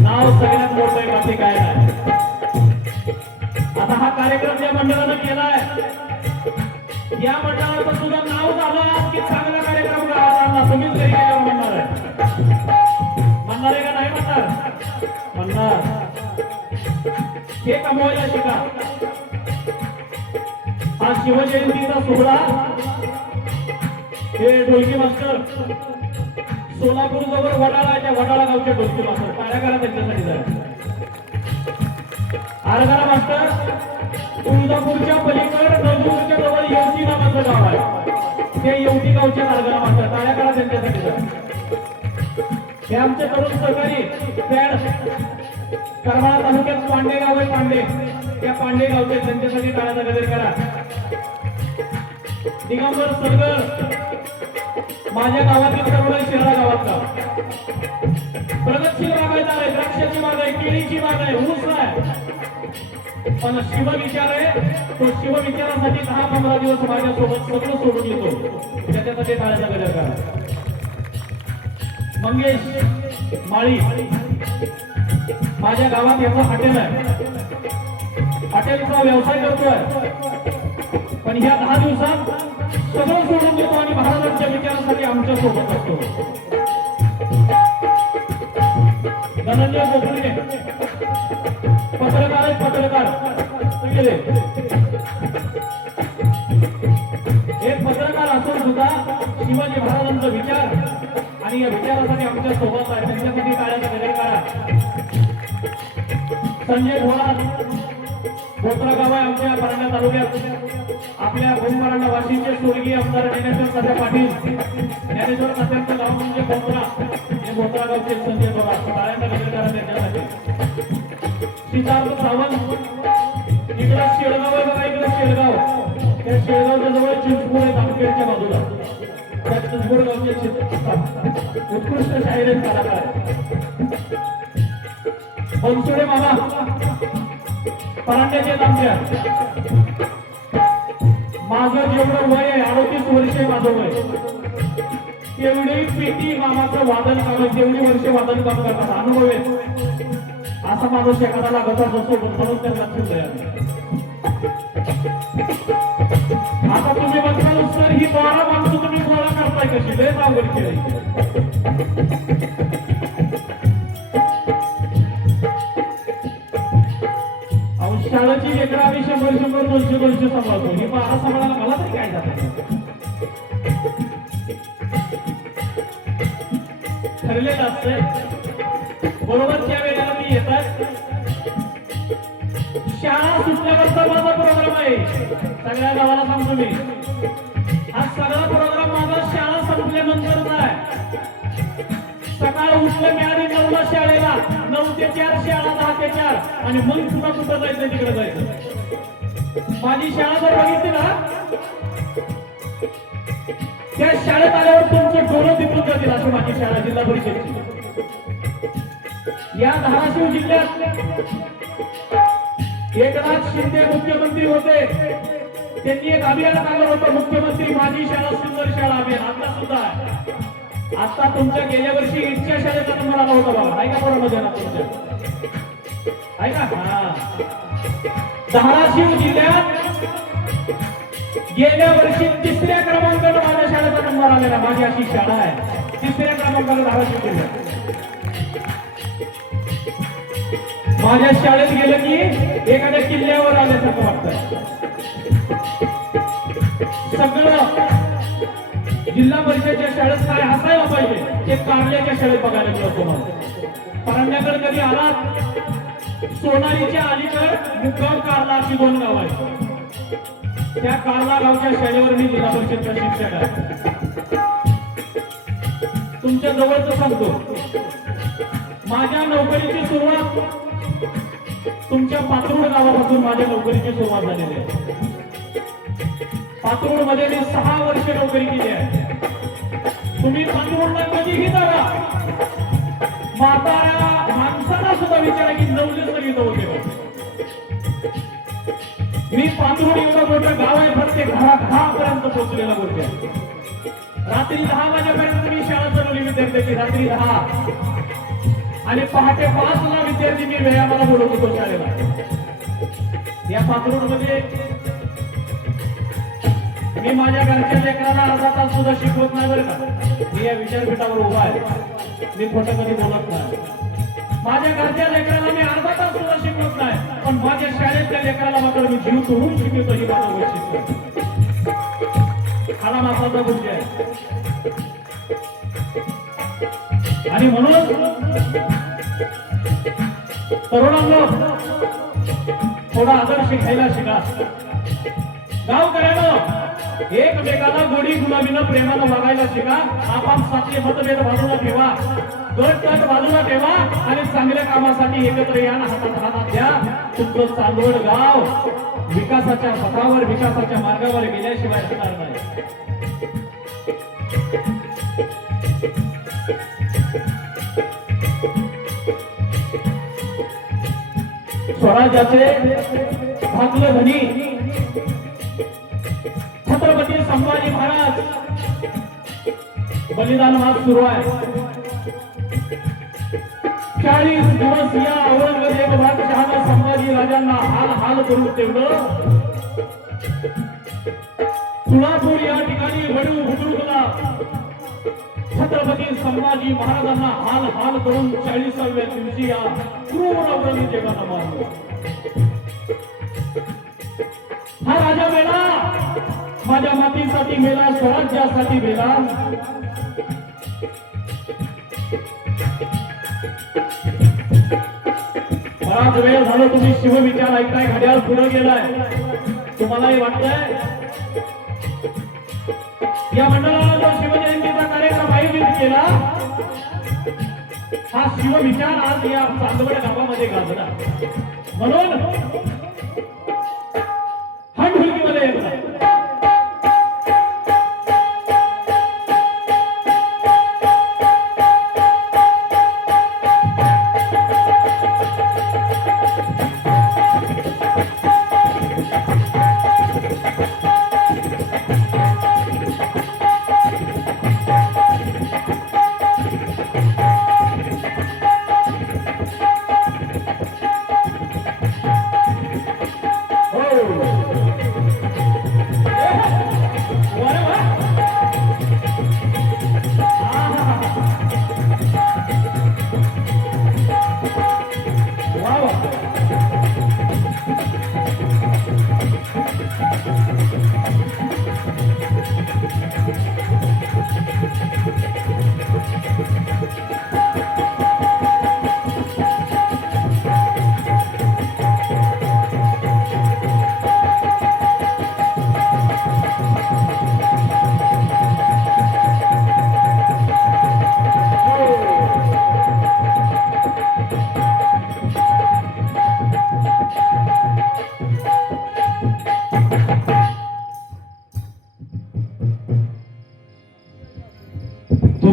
नाव सगळ्यात मोठं आहे, बाकी काय नाही. आता हा कार्यक्रम ज्या मंडळानं केलाय, या मंडळाचं सुद्धा नाव झालं की चांगला कार्यक्रम गावात आणला. तुम्हीच घरी गेल्यावर म्हणणार आहे का नाही म्हणणार? हे कमवायला शिका. हा शिवजयंतीचा सोहळा हे ढोलकी मास्टर सोलापूर जवळ वडाळा गावचे ढोलकी मास्टर. टाळ्या करा त्यांच्यासाठी जरा. आरगारा मास्टर तुळजापूरच्या पलीकडे नंदूरच्या जवळ येवती नावाचं गाव आहे. ते येवती गावच्या आरगारा मास्टर. टाळ्या करा त्यांच्यासाठी जरा. हे आमचे तरुण सहकारी पॅड करमाळा तालुक्यात पांडे गाव आहे. पांडे, त्या पांडे गावचे, त्यांच्यासाठी टाळ्याचा गजर करा. दिगंबर सरगर माझ्या गावातील तरुण शिराळा गावातला. प्रगतशील बागायतदार आहे. द्राक्षाची बाग आहे, केळीची बाग आहे, ऊस आहे. पण शिवविचार आहे. तो शिवविचारासाठी 10-15 दिवस माझ्यासोबत सगळं सोडून येतो. त्याच्यासाठी टाळ्याचा गजर करा. मंगेश माळी माझ्या गावात याचा हॉटेल आहे. हॉटेलचा व्यवसाय करतोय. पण ह्या 10 दिवसात सगळं सोडून देतो आणि महाराजांच्या विचारासाठी आमच्या सोबत असतो. धनंजय गोखले पत्रकार आहेत. एक पत्रकार असून सुद्धा शिवाजी महाराजांचा विचार आणि या विचारासाठी आमच्या सोबत आहे. त्यांच्यासाठी टाळ्याचा गजर करा. संजय भोळा बोत्रा गाव आहे आमच्या परांडा तालुक्यात. आपल्या भूमपरांडा वाशीचे स्वर्गीय आमदार ज्ञानेश्वर तात्या पाटील. ज्ञानेश्वर तात्यांचं गाव म्हणजे बोत्रा. हे बोत्रा गावचे संजय भोळा. टाळ्याचा गजर करा त्यांच्यासाठी. सिद्धार्थ सावंत इकडे शेळगाव आहे बघा. इकडे शेळगाव, त्या शेळगावच्या जवळ चिंचपूर आहे जामखेडच्या बाजूला. त्या चिंचपूर गावचे उत्कृष्ट शाहीर कलाकार बनसोडे मामा परांड्याचे आमच्या माझं जेवढं वय आहे 38 वर्ष माझं वय, तेवढी पेटी मामाचं वादन काम, तेवढी वर्ष वादन काम करतात, अनुभव आहे. असा माझा शेकाला लागत असतो म्हणून त्यांना लक्षात. आता तुम्ही बघताल सर, ही 12 माणसं तुम्ही गोळा करताय कशी, लय अवघड केलंय. शाळेची लेकरं आम्ही 100 200 सांभाळतो, ही 12 सांभाळायला मला तरी काय जातं. ठरलेलं असतंय बरोबर त्या वेळेला मी येतात. शाळा सुटल्यानंतर माझा प्रोग्राम आहे, सगळ्या गावाला सांगतो मी. हा सगळा प्रोग्राम माझा शाळा संपल्यानंतरचा आहे. सकाळ उठलं मी आधी 9 ला शाळेला, 9 ते 4 शाळा, 10 ते 4, आणि मग तुला कुठं जायचं तिकडे जायचं. माझी शाळा जर बघितली ना, त्या शाळेत आल्यावर तुमचं डोळं तिथून जातील अशी माझी शाळा जिल्हा परिषदेची. या धाराशिव जिल्ह्यात एकनाथ शिंदे मुख्यमंत्री होते, त्यांनी एक अभियान काढलं होतं, मुख्यमंत्री माझी शाळा सुंदर शाळा अभियान. आता सुद्धा आहे. आता तुमच्या गेल्या वर्षी इच्छा शाळेचा नंबर आला होता बाबा, आहे का बरोबर ना तुमच्या, आहे का? हा, धाराशिव जिल्ह्यात गेल्या वर्षी 3ऱ्या क्रमांकावर माझ्या शाळेचा नंबर आलेला. माझी अशी शाळा आहे, 3ऱ्या क्रमांकावर धाराशिव जिल्ह्यात. माझ्या शाळेत गेलं की एखाद्या किल्ल्यावर आल्यासारखं वाटतं. सगळं जिल्हा परिषदेच्या शाळेत काय असायला पाहिजे ते कारल्याच्या शाळेत बघायला मिळतो. मला परंड्याकडे कधी आलात, सोनारीच्या अलीकडे मुक्काम कारला अशी 2 गाव आहेत. त्या कारला गावच्या शाळेवर मी जिल्हा परिषदचा शिक्षक आहे. तुमच्या जवळच सांगतो, माझ्या नोकरीची सुरुवात तुमच्या पात्रोड गावापासून माझ्या नोकरीची सुरुवात झालेली आहे. पात्रोड मध्ये मी 6 वर्ष नोकरी केली आहे. तुम्ही पात्रोडला कधीही जावा, म्हाताऱ्या माणसाला सुद्धा विचारा की नवले सर इथं होते. मी पात्रोड एवढं मोठं गाव आहे, प्रत्येक घरापर्यंत पोहोचलेला गोष्ट आहे. रात्री 10 वाजेपर्यंत मी शाळा चालवली विद्यार्थ्याची, रात्री 10, आणि पहाटे 5 ला विद्यार्थी मी व्यायामाला बोलत होतो शाळेला. या पात्रोड मध्ये मी माझ्या घरच्या लेकराला अर्धा तास सुद्धा शिकवत नाही बरं का. मी या विचारपीठावर उभा आहे, मी खोटं कधी बोलत नाही. माझ्या घरच्या लेकराला मी अर्धा तास सुद्धा शिकवत नाही, पण माझ्या शाळेतल्या लेकराला मात्र मी जीव तोडून शिकवतो. ही माझं वैशिष्ट्य, खरा मासाचा गुण आहे. आणि म्हणून तरुणांनो, थोडा आदर्श घ्यायला शिका. गावकऱ्यानं एकमेकाला गोडी गुलाबीनं प्रेमानं वागायला शिका. आपापसातले मतभेद बाजूला ठेवा, गट बाजूला ठेवा, आणि चांगल्या कामासाठी एकत्र या, हातात हातात द्या. तुमचं चांदवड गाव विकासाच्या पथावर, विकासाच्या मार्गावर गेल्याशिवाय होणार नाही. स्वराज्याचे भागले धनी छत्रपती संभाजी महाराज बलिदान हा सुरू आहे. 40 दिवस या औरंगजेब बादशहानं संभाजी राजांना हाल हाल करून ठेवलं. सोलापूर या ठिकाणी वडू बुद्रुकला छत्रपती संभाजी महाराजांना हाल हाल करून 40व्या दिवशी या क्रूर औरंगजेबाला मारलं. हा राजा मेला, माझ्या मातीसाठी मेला, स्वराज्यासाठी मेला. बराच वेळ झालं तुम्ही शिवविचार ऐकताय, घड्याळ पुढे गेलाय. तुम्हालाही वाटतंय या मंडळाला जो शिवजयंतीचा कार्यक्रम आयोजित केला, हा शिवविचार आज या चांदवड गावामध्ये गाजला. म्हणून हा ढोलकीमध्ये येतो.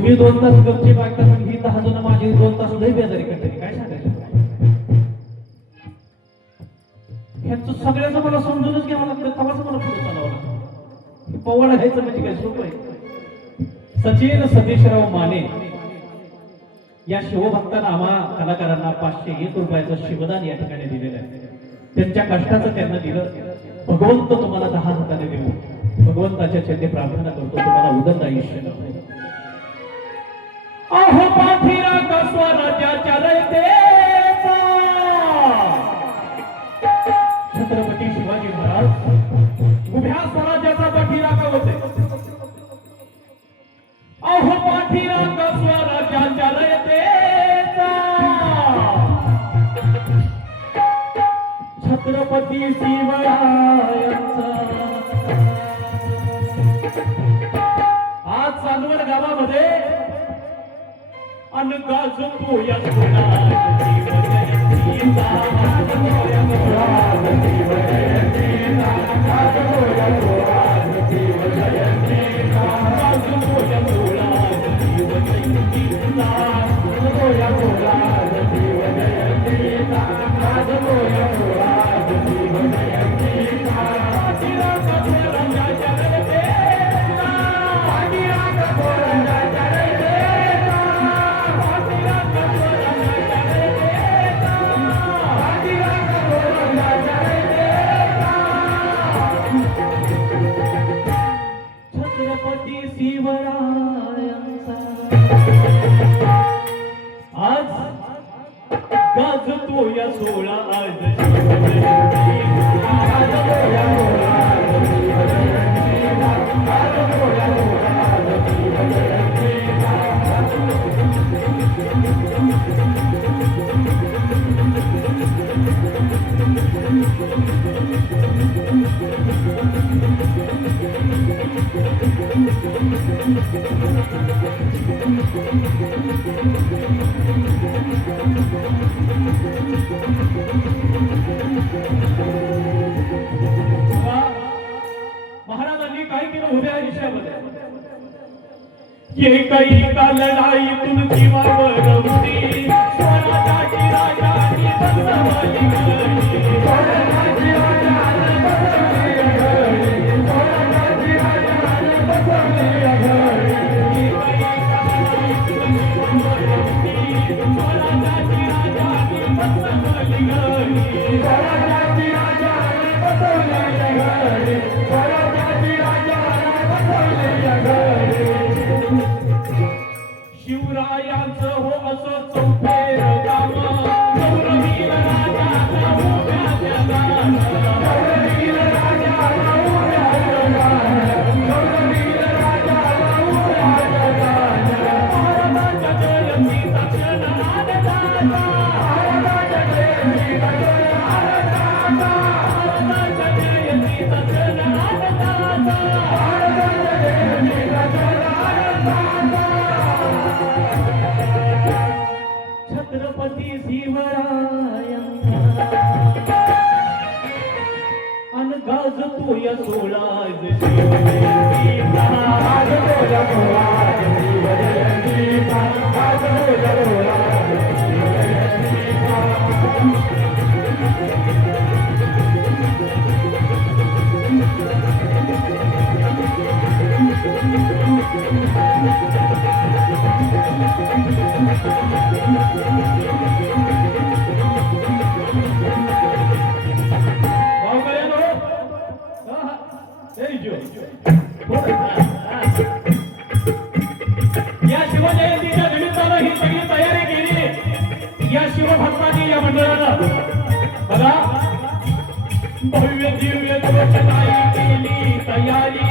तुम्ही 2 तास गपची बागता पण ही 10 जण माझी 2 तास लई बेजारी करते काय सांगायचं ह्याचं सगळ्याचं मला समजूनच घ्यावं लागतं तवाच मला पुढे चालावं लागतं पवळ घ्यायचं म्हणजे काय सोपं आहे सचिन सतीशराव माने या शिवभक्तांना आम्हा कलाकारांना 501 रुपयाचं शिवदान या ठिकाणी दिलेलं आहे त्यांच्या कष्टाचं त्यांना दिलं भगवंत तुम्हाला 10 हाताने देऊ भगवंताच्या चरणी प्रार्थना करतो तुम्हाला उदंड आयुष्य अहो पाठीरा स्वराज्याच्या रयतेचा छत्रपती शिवाजी महाराज उभ्या स्वराज्याचा पाठीराखा होते अहो पाठीराखा स्वराज्याच्या रयतेचा छत्रपती शिवरायांचा आज चांदवड गावामध्ये गाजतो या छत्रपती शिवरायांचा आज गाजतो या सोळा महाराजांनी काय केलं उभ्या आयुष्यामध्ये एका लढाईतून जीवा बनवली स्वराज्याची राजाची बसवली शिवरायांचं हो असं चौफेर काम गौरवीर राजाला उभ्या जगाला गौरवीर राजाला उभ्या जगाला गौरवीर राजाला उभ्या जगाला महाराजांच्या जयंतीचा क्षण आनंदाचा महाराजांच्या जयंतीचा क्षण आनंदाचा महाराजांच्या जयंतीचा क्षण आनंदाचा महाराजांच्या जयंतीचा क्षण आनंदाचा छत्रपती शिवरायांचा अन गाजतो या सोळा या शिवजयंतीच्या निमित्तानं ही सगळी तयारी केली या शिवभक्तांनी या मंडळानं बघा भव्य दिव्य रोषणाई केली तयारी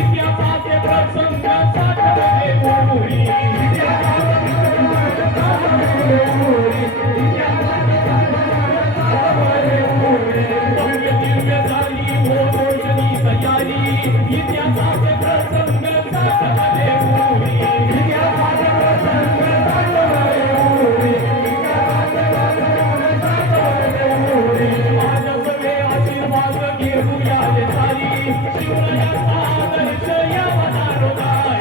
इतिहासाचे प्रसंग साठवले मोरी भव्य दिव्य झाली हो रोषणी तयारी इतिहासाचे प्रसंग साठवले मोरी आशीर्वाद घेऊया सारी शिवरायांचा आदर्श या मनारोधारी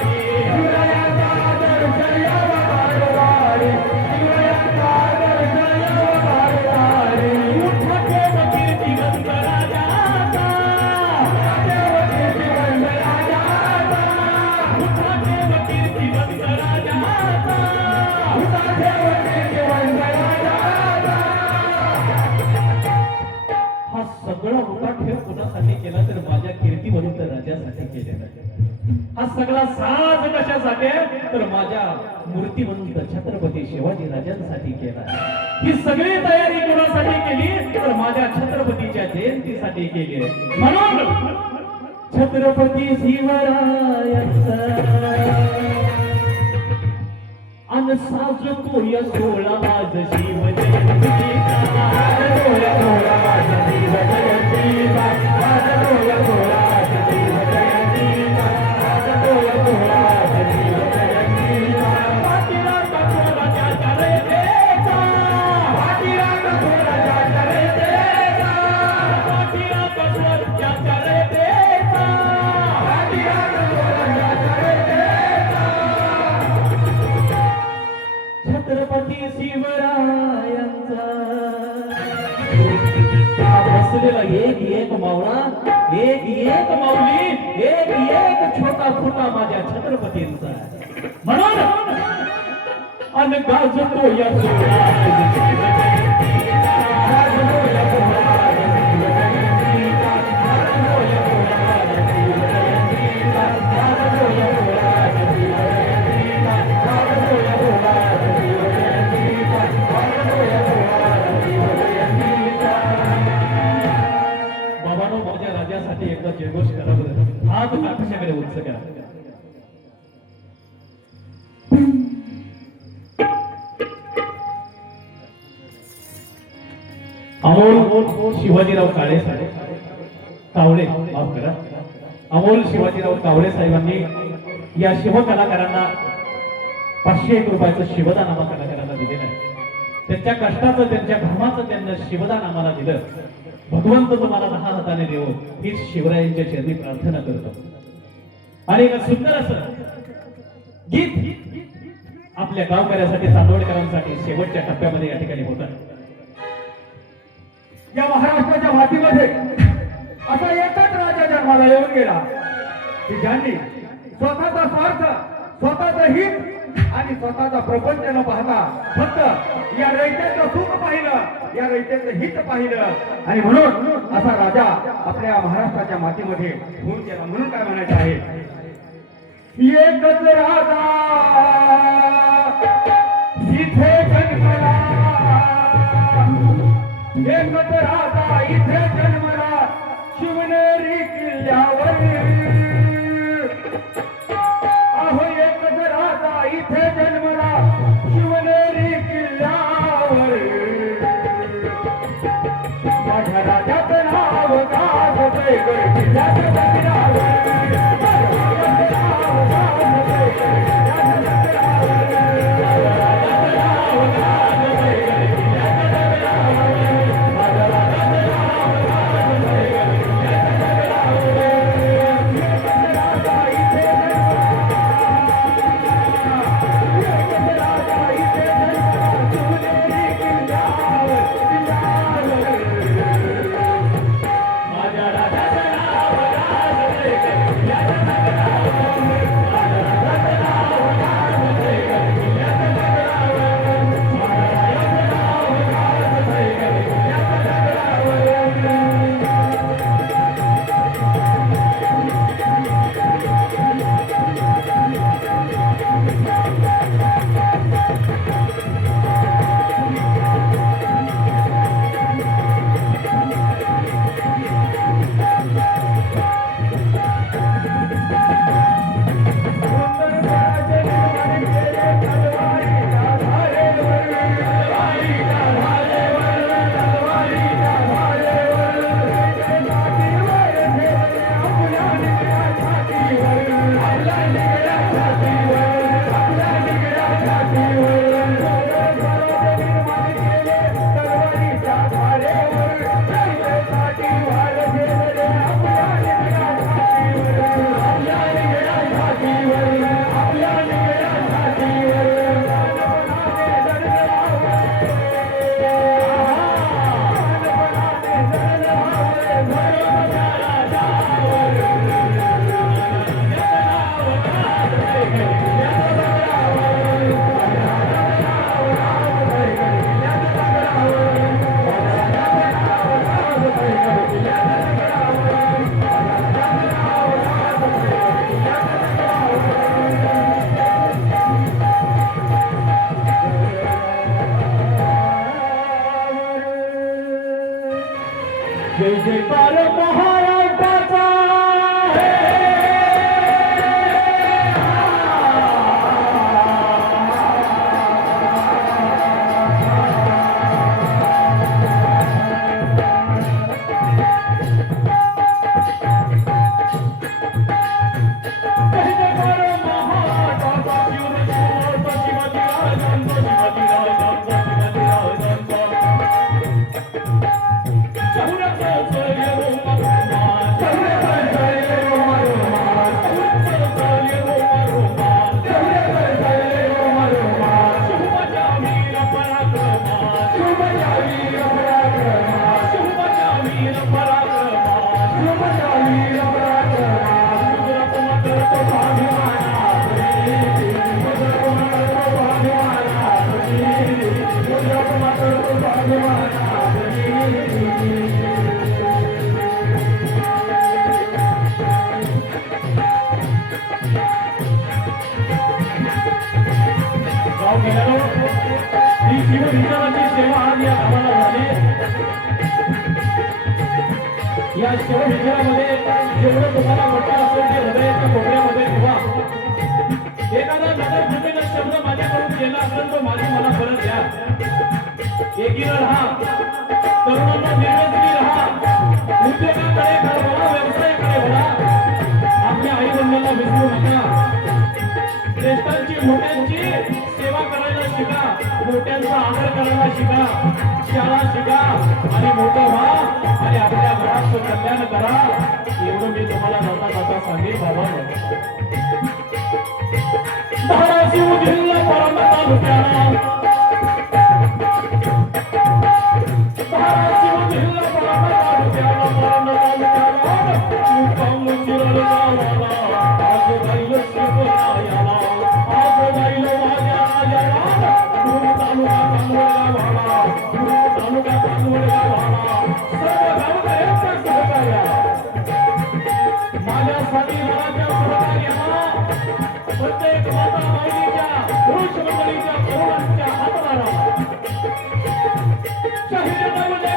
साज कशासाठी आहे? तर माझ्या मूर्तिमंत छत्रपती शिवाजी राजांसाठी केला. ही सगळी तयारी कोणासाठी केली? तर माझ्या छत्रपतीच्या जयंतीसाठी केली आहे. म्हणून छत्रपती शिवरायांचा अन साजतो या सोळा आज शिव जयंतीचा. सोळा सोळा आज शिव जयंतीचा. सोळा सोळा आज शिव जयंतीचा. सोळा सोळा आज शिव जयंतीचा. पाठीला टाकून त्याच्या रेतेचा. पाठीला टाकून त्याच्या रेतेचा. पाठीला टाकून त्याच्या रेतेचा. पाठीला टाकून त्याच्या रेतेचा. छत्रपती शिवरायांचा बसलेला एक एक मावळा, एक एक माऊली, एक एक छोटा छोटा माझ्या छत्रपतींचा. म्हणून अन गाजतो या बाबांनो, माझ्या राजासाठी एकदा जयघोष करा बरं. हात काकशाकडे उंच करा. अमोल शिवाजीराव काळे कावळे, माफ करा, अमोल शिवाजीराव कावळे साहेबांनी या शिवकलाकारांना 501 रुपयाचं शिवदान आम्हा कलाकारांना दिलेलं आहे. त्यांच्या कष्टाचं, त्यांच्या घामाचं त्यांना शिवदान आम्हाला दिलं. भगवंत तुम्हाला 10 हाताने देवो हीच शिवरायांच्या चरणी प्रार्थना करतो. आणि एक सुंदर असं गीत आपल्या गावकऱ्यासाठी, चांदोडकरांसाठी शेवटच्या टप्प्यामध्ये या ठिकाणी होत आहे. या महाराष्ट्राच्या मातीमध्ये असा एकच राजा जन्माला येऊन गेला की ज्यांनी स्वतःचा स्वार्थ, स्वतःचं हित आणि स्वतःचा प्रपंच न पाहता फक्त या रयतेचं सुख पाहिलं, या रयतेचं हित पाहिलं. आणि म्हणून असा राजा आपल्या महाराष्ट्राच्या मातीमध्ये होऊन गेला. म्हणून काय म्हणायचं आहे? एकच राजा इथे जन्मला, एकच राजा इथे जन्मला शिवनेरी किल्ल्यावर. अहो एकच राजा इथे जन्मला शिवनेरी किल्ल्यावर. माझ्या राजाचं नाव गाजतंय गड किल्ल्याच्या गगनावर. माझ्या राजाचं नाव गाजतंय जयकार महाराष्ट्राचा ही शिवविचाराची सेवा आज या गावाला झाली. या शिवविचारामध्ये जेवढं तुम्हाला वाटतं असेल ते हृदयाच्या कोपऱ्यामध्ये ठेवा. एखादा नजर शब्द माझ्याकडून केला असेल तो माझी मला परत द्या. एकीनं राहा, तरुणांना निर्व्यसनी राहा, उद्योगाकडे वळा, व्यवसायाकडे वळा. आपल्या आई वडिलांना विसरू नका. ज्येष्ठांची मोठ्यांची सेवा करायला शिका, मोठ्यांचा आदर करायला शिका, शाळा शिका आणि मोठं व्हा आणि आपल्या घराचं कल्याण करा. एवढं मी तुम्हाला जाता जाता सांगेन बाबा. धाराशिव जिल्हा परंडा तालुक्याला, धाराशिव जिल्हा परंडा तालुक्याला, परंडा तालुक्याला मुक्काम शिरड गावाला आज राहिलं शिवरायाला, आज राहिलं माझ्या राजाला. गुरु तालुका पानवड गावाला, गुरु तालुका पानवड गावाला सर्व गावकऱ्यांच्या सहकार्याला, माझ्यासाठी घराच्या सहकार्याला, प्रत्येक माता बहिणीच्या पुरुष मंडळीच्या तरुणांच्या हातभाराला शहीद नवले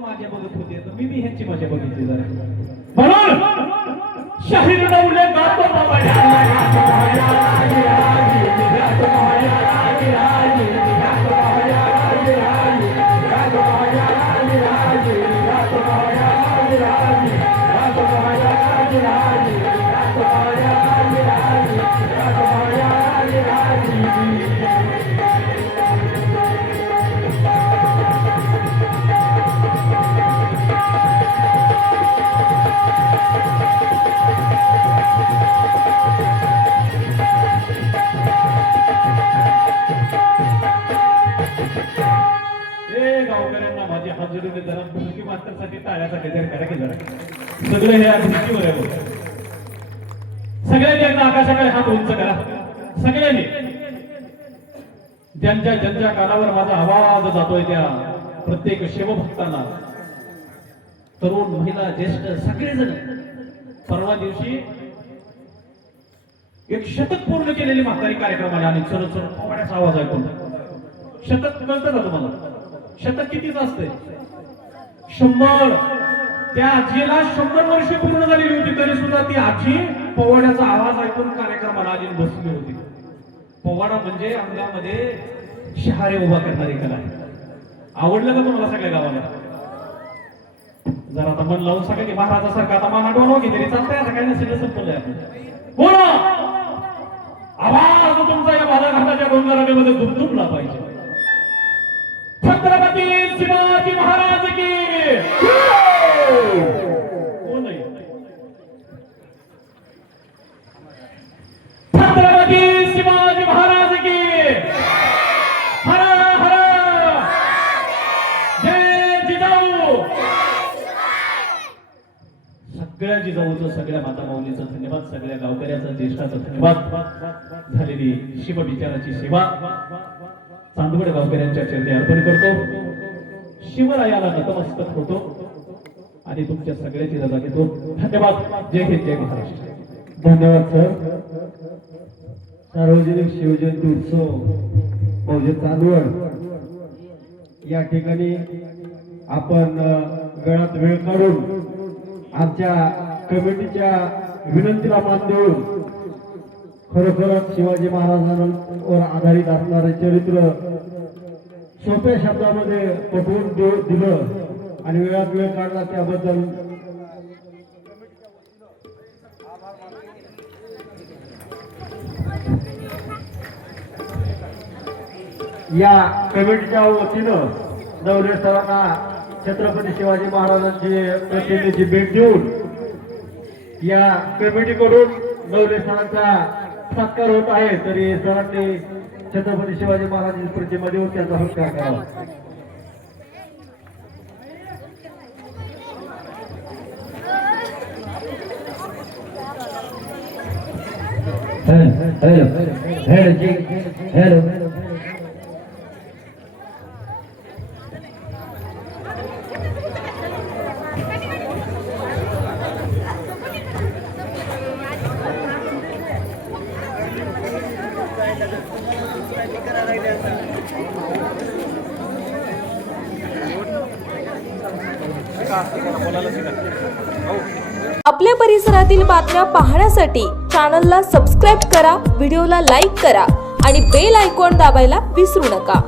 माझ्या बघत होते, तर मी ह्यांची माझ्या बघितली जरा. म्हणून शाहीर नवले गातो बाबा गावकऱ्यांना माझी हाजुरीने जरा मुलगी मास्तरसाठी टाळ्याचा गजर करा की जरा. सगळे हे भिंतीवर आहे. सगळ्यांनी एकदा आकाशाकडे हात उंच करा. सगळ्यांनी ज्यांच्या ज्यांच्या कानावर माझा आवाज जातोय त्या प्रत्येक शिवभक्तांना, तरुण महिला ज्येष्ठ सगळेजण, परवा दिवशी एक शतक पूर्ण केलेली म्हातारी कार्यक्रमाला आणि चल चल पोवाड्याचा आवाज ऐकून. शतक कळतं का तुम्हाला? शतक कितीच असते? 100. त्या आजीला 100 वर्ष पूर्ण झालेली होती, तरी सुद्धा ती आजी पोवाड्याचा आवाज ऐकून कार्यक्रमाला आली बसली होती. पोवाडा म्हणजे अंगामध्ये शहारे उभा करणारी कला आहे. आवडलं का तुम्हाला सगळ्या गावाला? जरा आता मन लावून सांगा की महाराजासारखा आता मान आठवण की तरी चालतंय. आता काही नसेल संपलंय आपण. बोला, आवाज तुमचा या बाजारघाटाच्या डोंगरामध्ये दुमदुमला पाहिजे. छत्रपती शिवाजी महाराज की कोण आहे? छत्रपती शिवाजी महाराज की हर हर जय जिजाऊ. सगळ्या जिजाऊचं, सगळ्या माता माऊलीचं धन्यवाद, सगळ्या गावकऱ्याचं, ज्येष्ठाचं धन्यवाद. झालेली शिवविचाराची सेवा चांदवड गावकऱ्यांच्या चरणी अर्पण करतो. शिवरायाला नतमस्तक होतो आणि तुमच्या सगळ्याची रजा घेतो. धन्यवाद. जय हिंद, जय महाराष्ट्र. धन्यवाद सर. सार्वजनिक शिवजयंती उत्सव मौजे चांदवड या ठिकाणी आपण वेळात वेळ काढून आमच्या कमिटीच्या विनंतीला मान देऊन खरोखरच शिवाजी महाराजांवर आधारित असणारे चरित्र सोप्या शब्दामध्ये पटवून दिलं आणि वेळात वेळ काढला त्याबद्दल या कमिटीच्या वतीनं नवले सरांना छत्रपती शिवाजी महाराजांची प्रतिनिधी भेट देऊन या कमिटीकडून नवले सरांचा सत्कार होत आहे. तरी सरांनी छत्रपती शिवाजी महाराजांची प्रतिमा देऊन त्यांचा सत्कार करावा. हॅलो. आपल्या परिसरातील बातम्या पाहण्यासाठी चॅनलला सबस्क्राईब करा, व्हिडिओला लाईक करा आणि बेल आयकॉन दाबायला विसरू नका.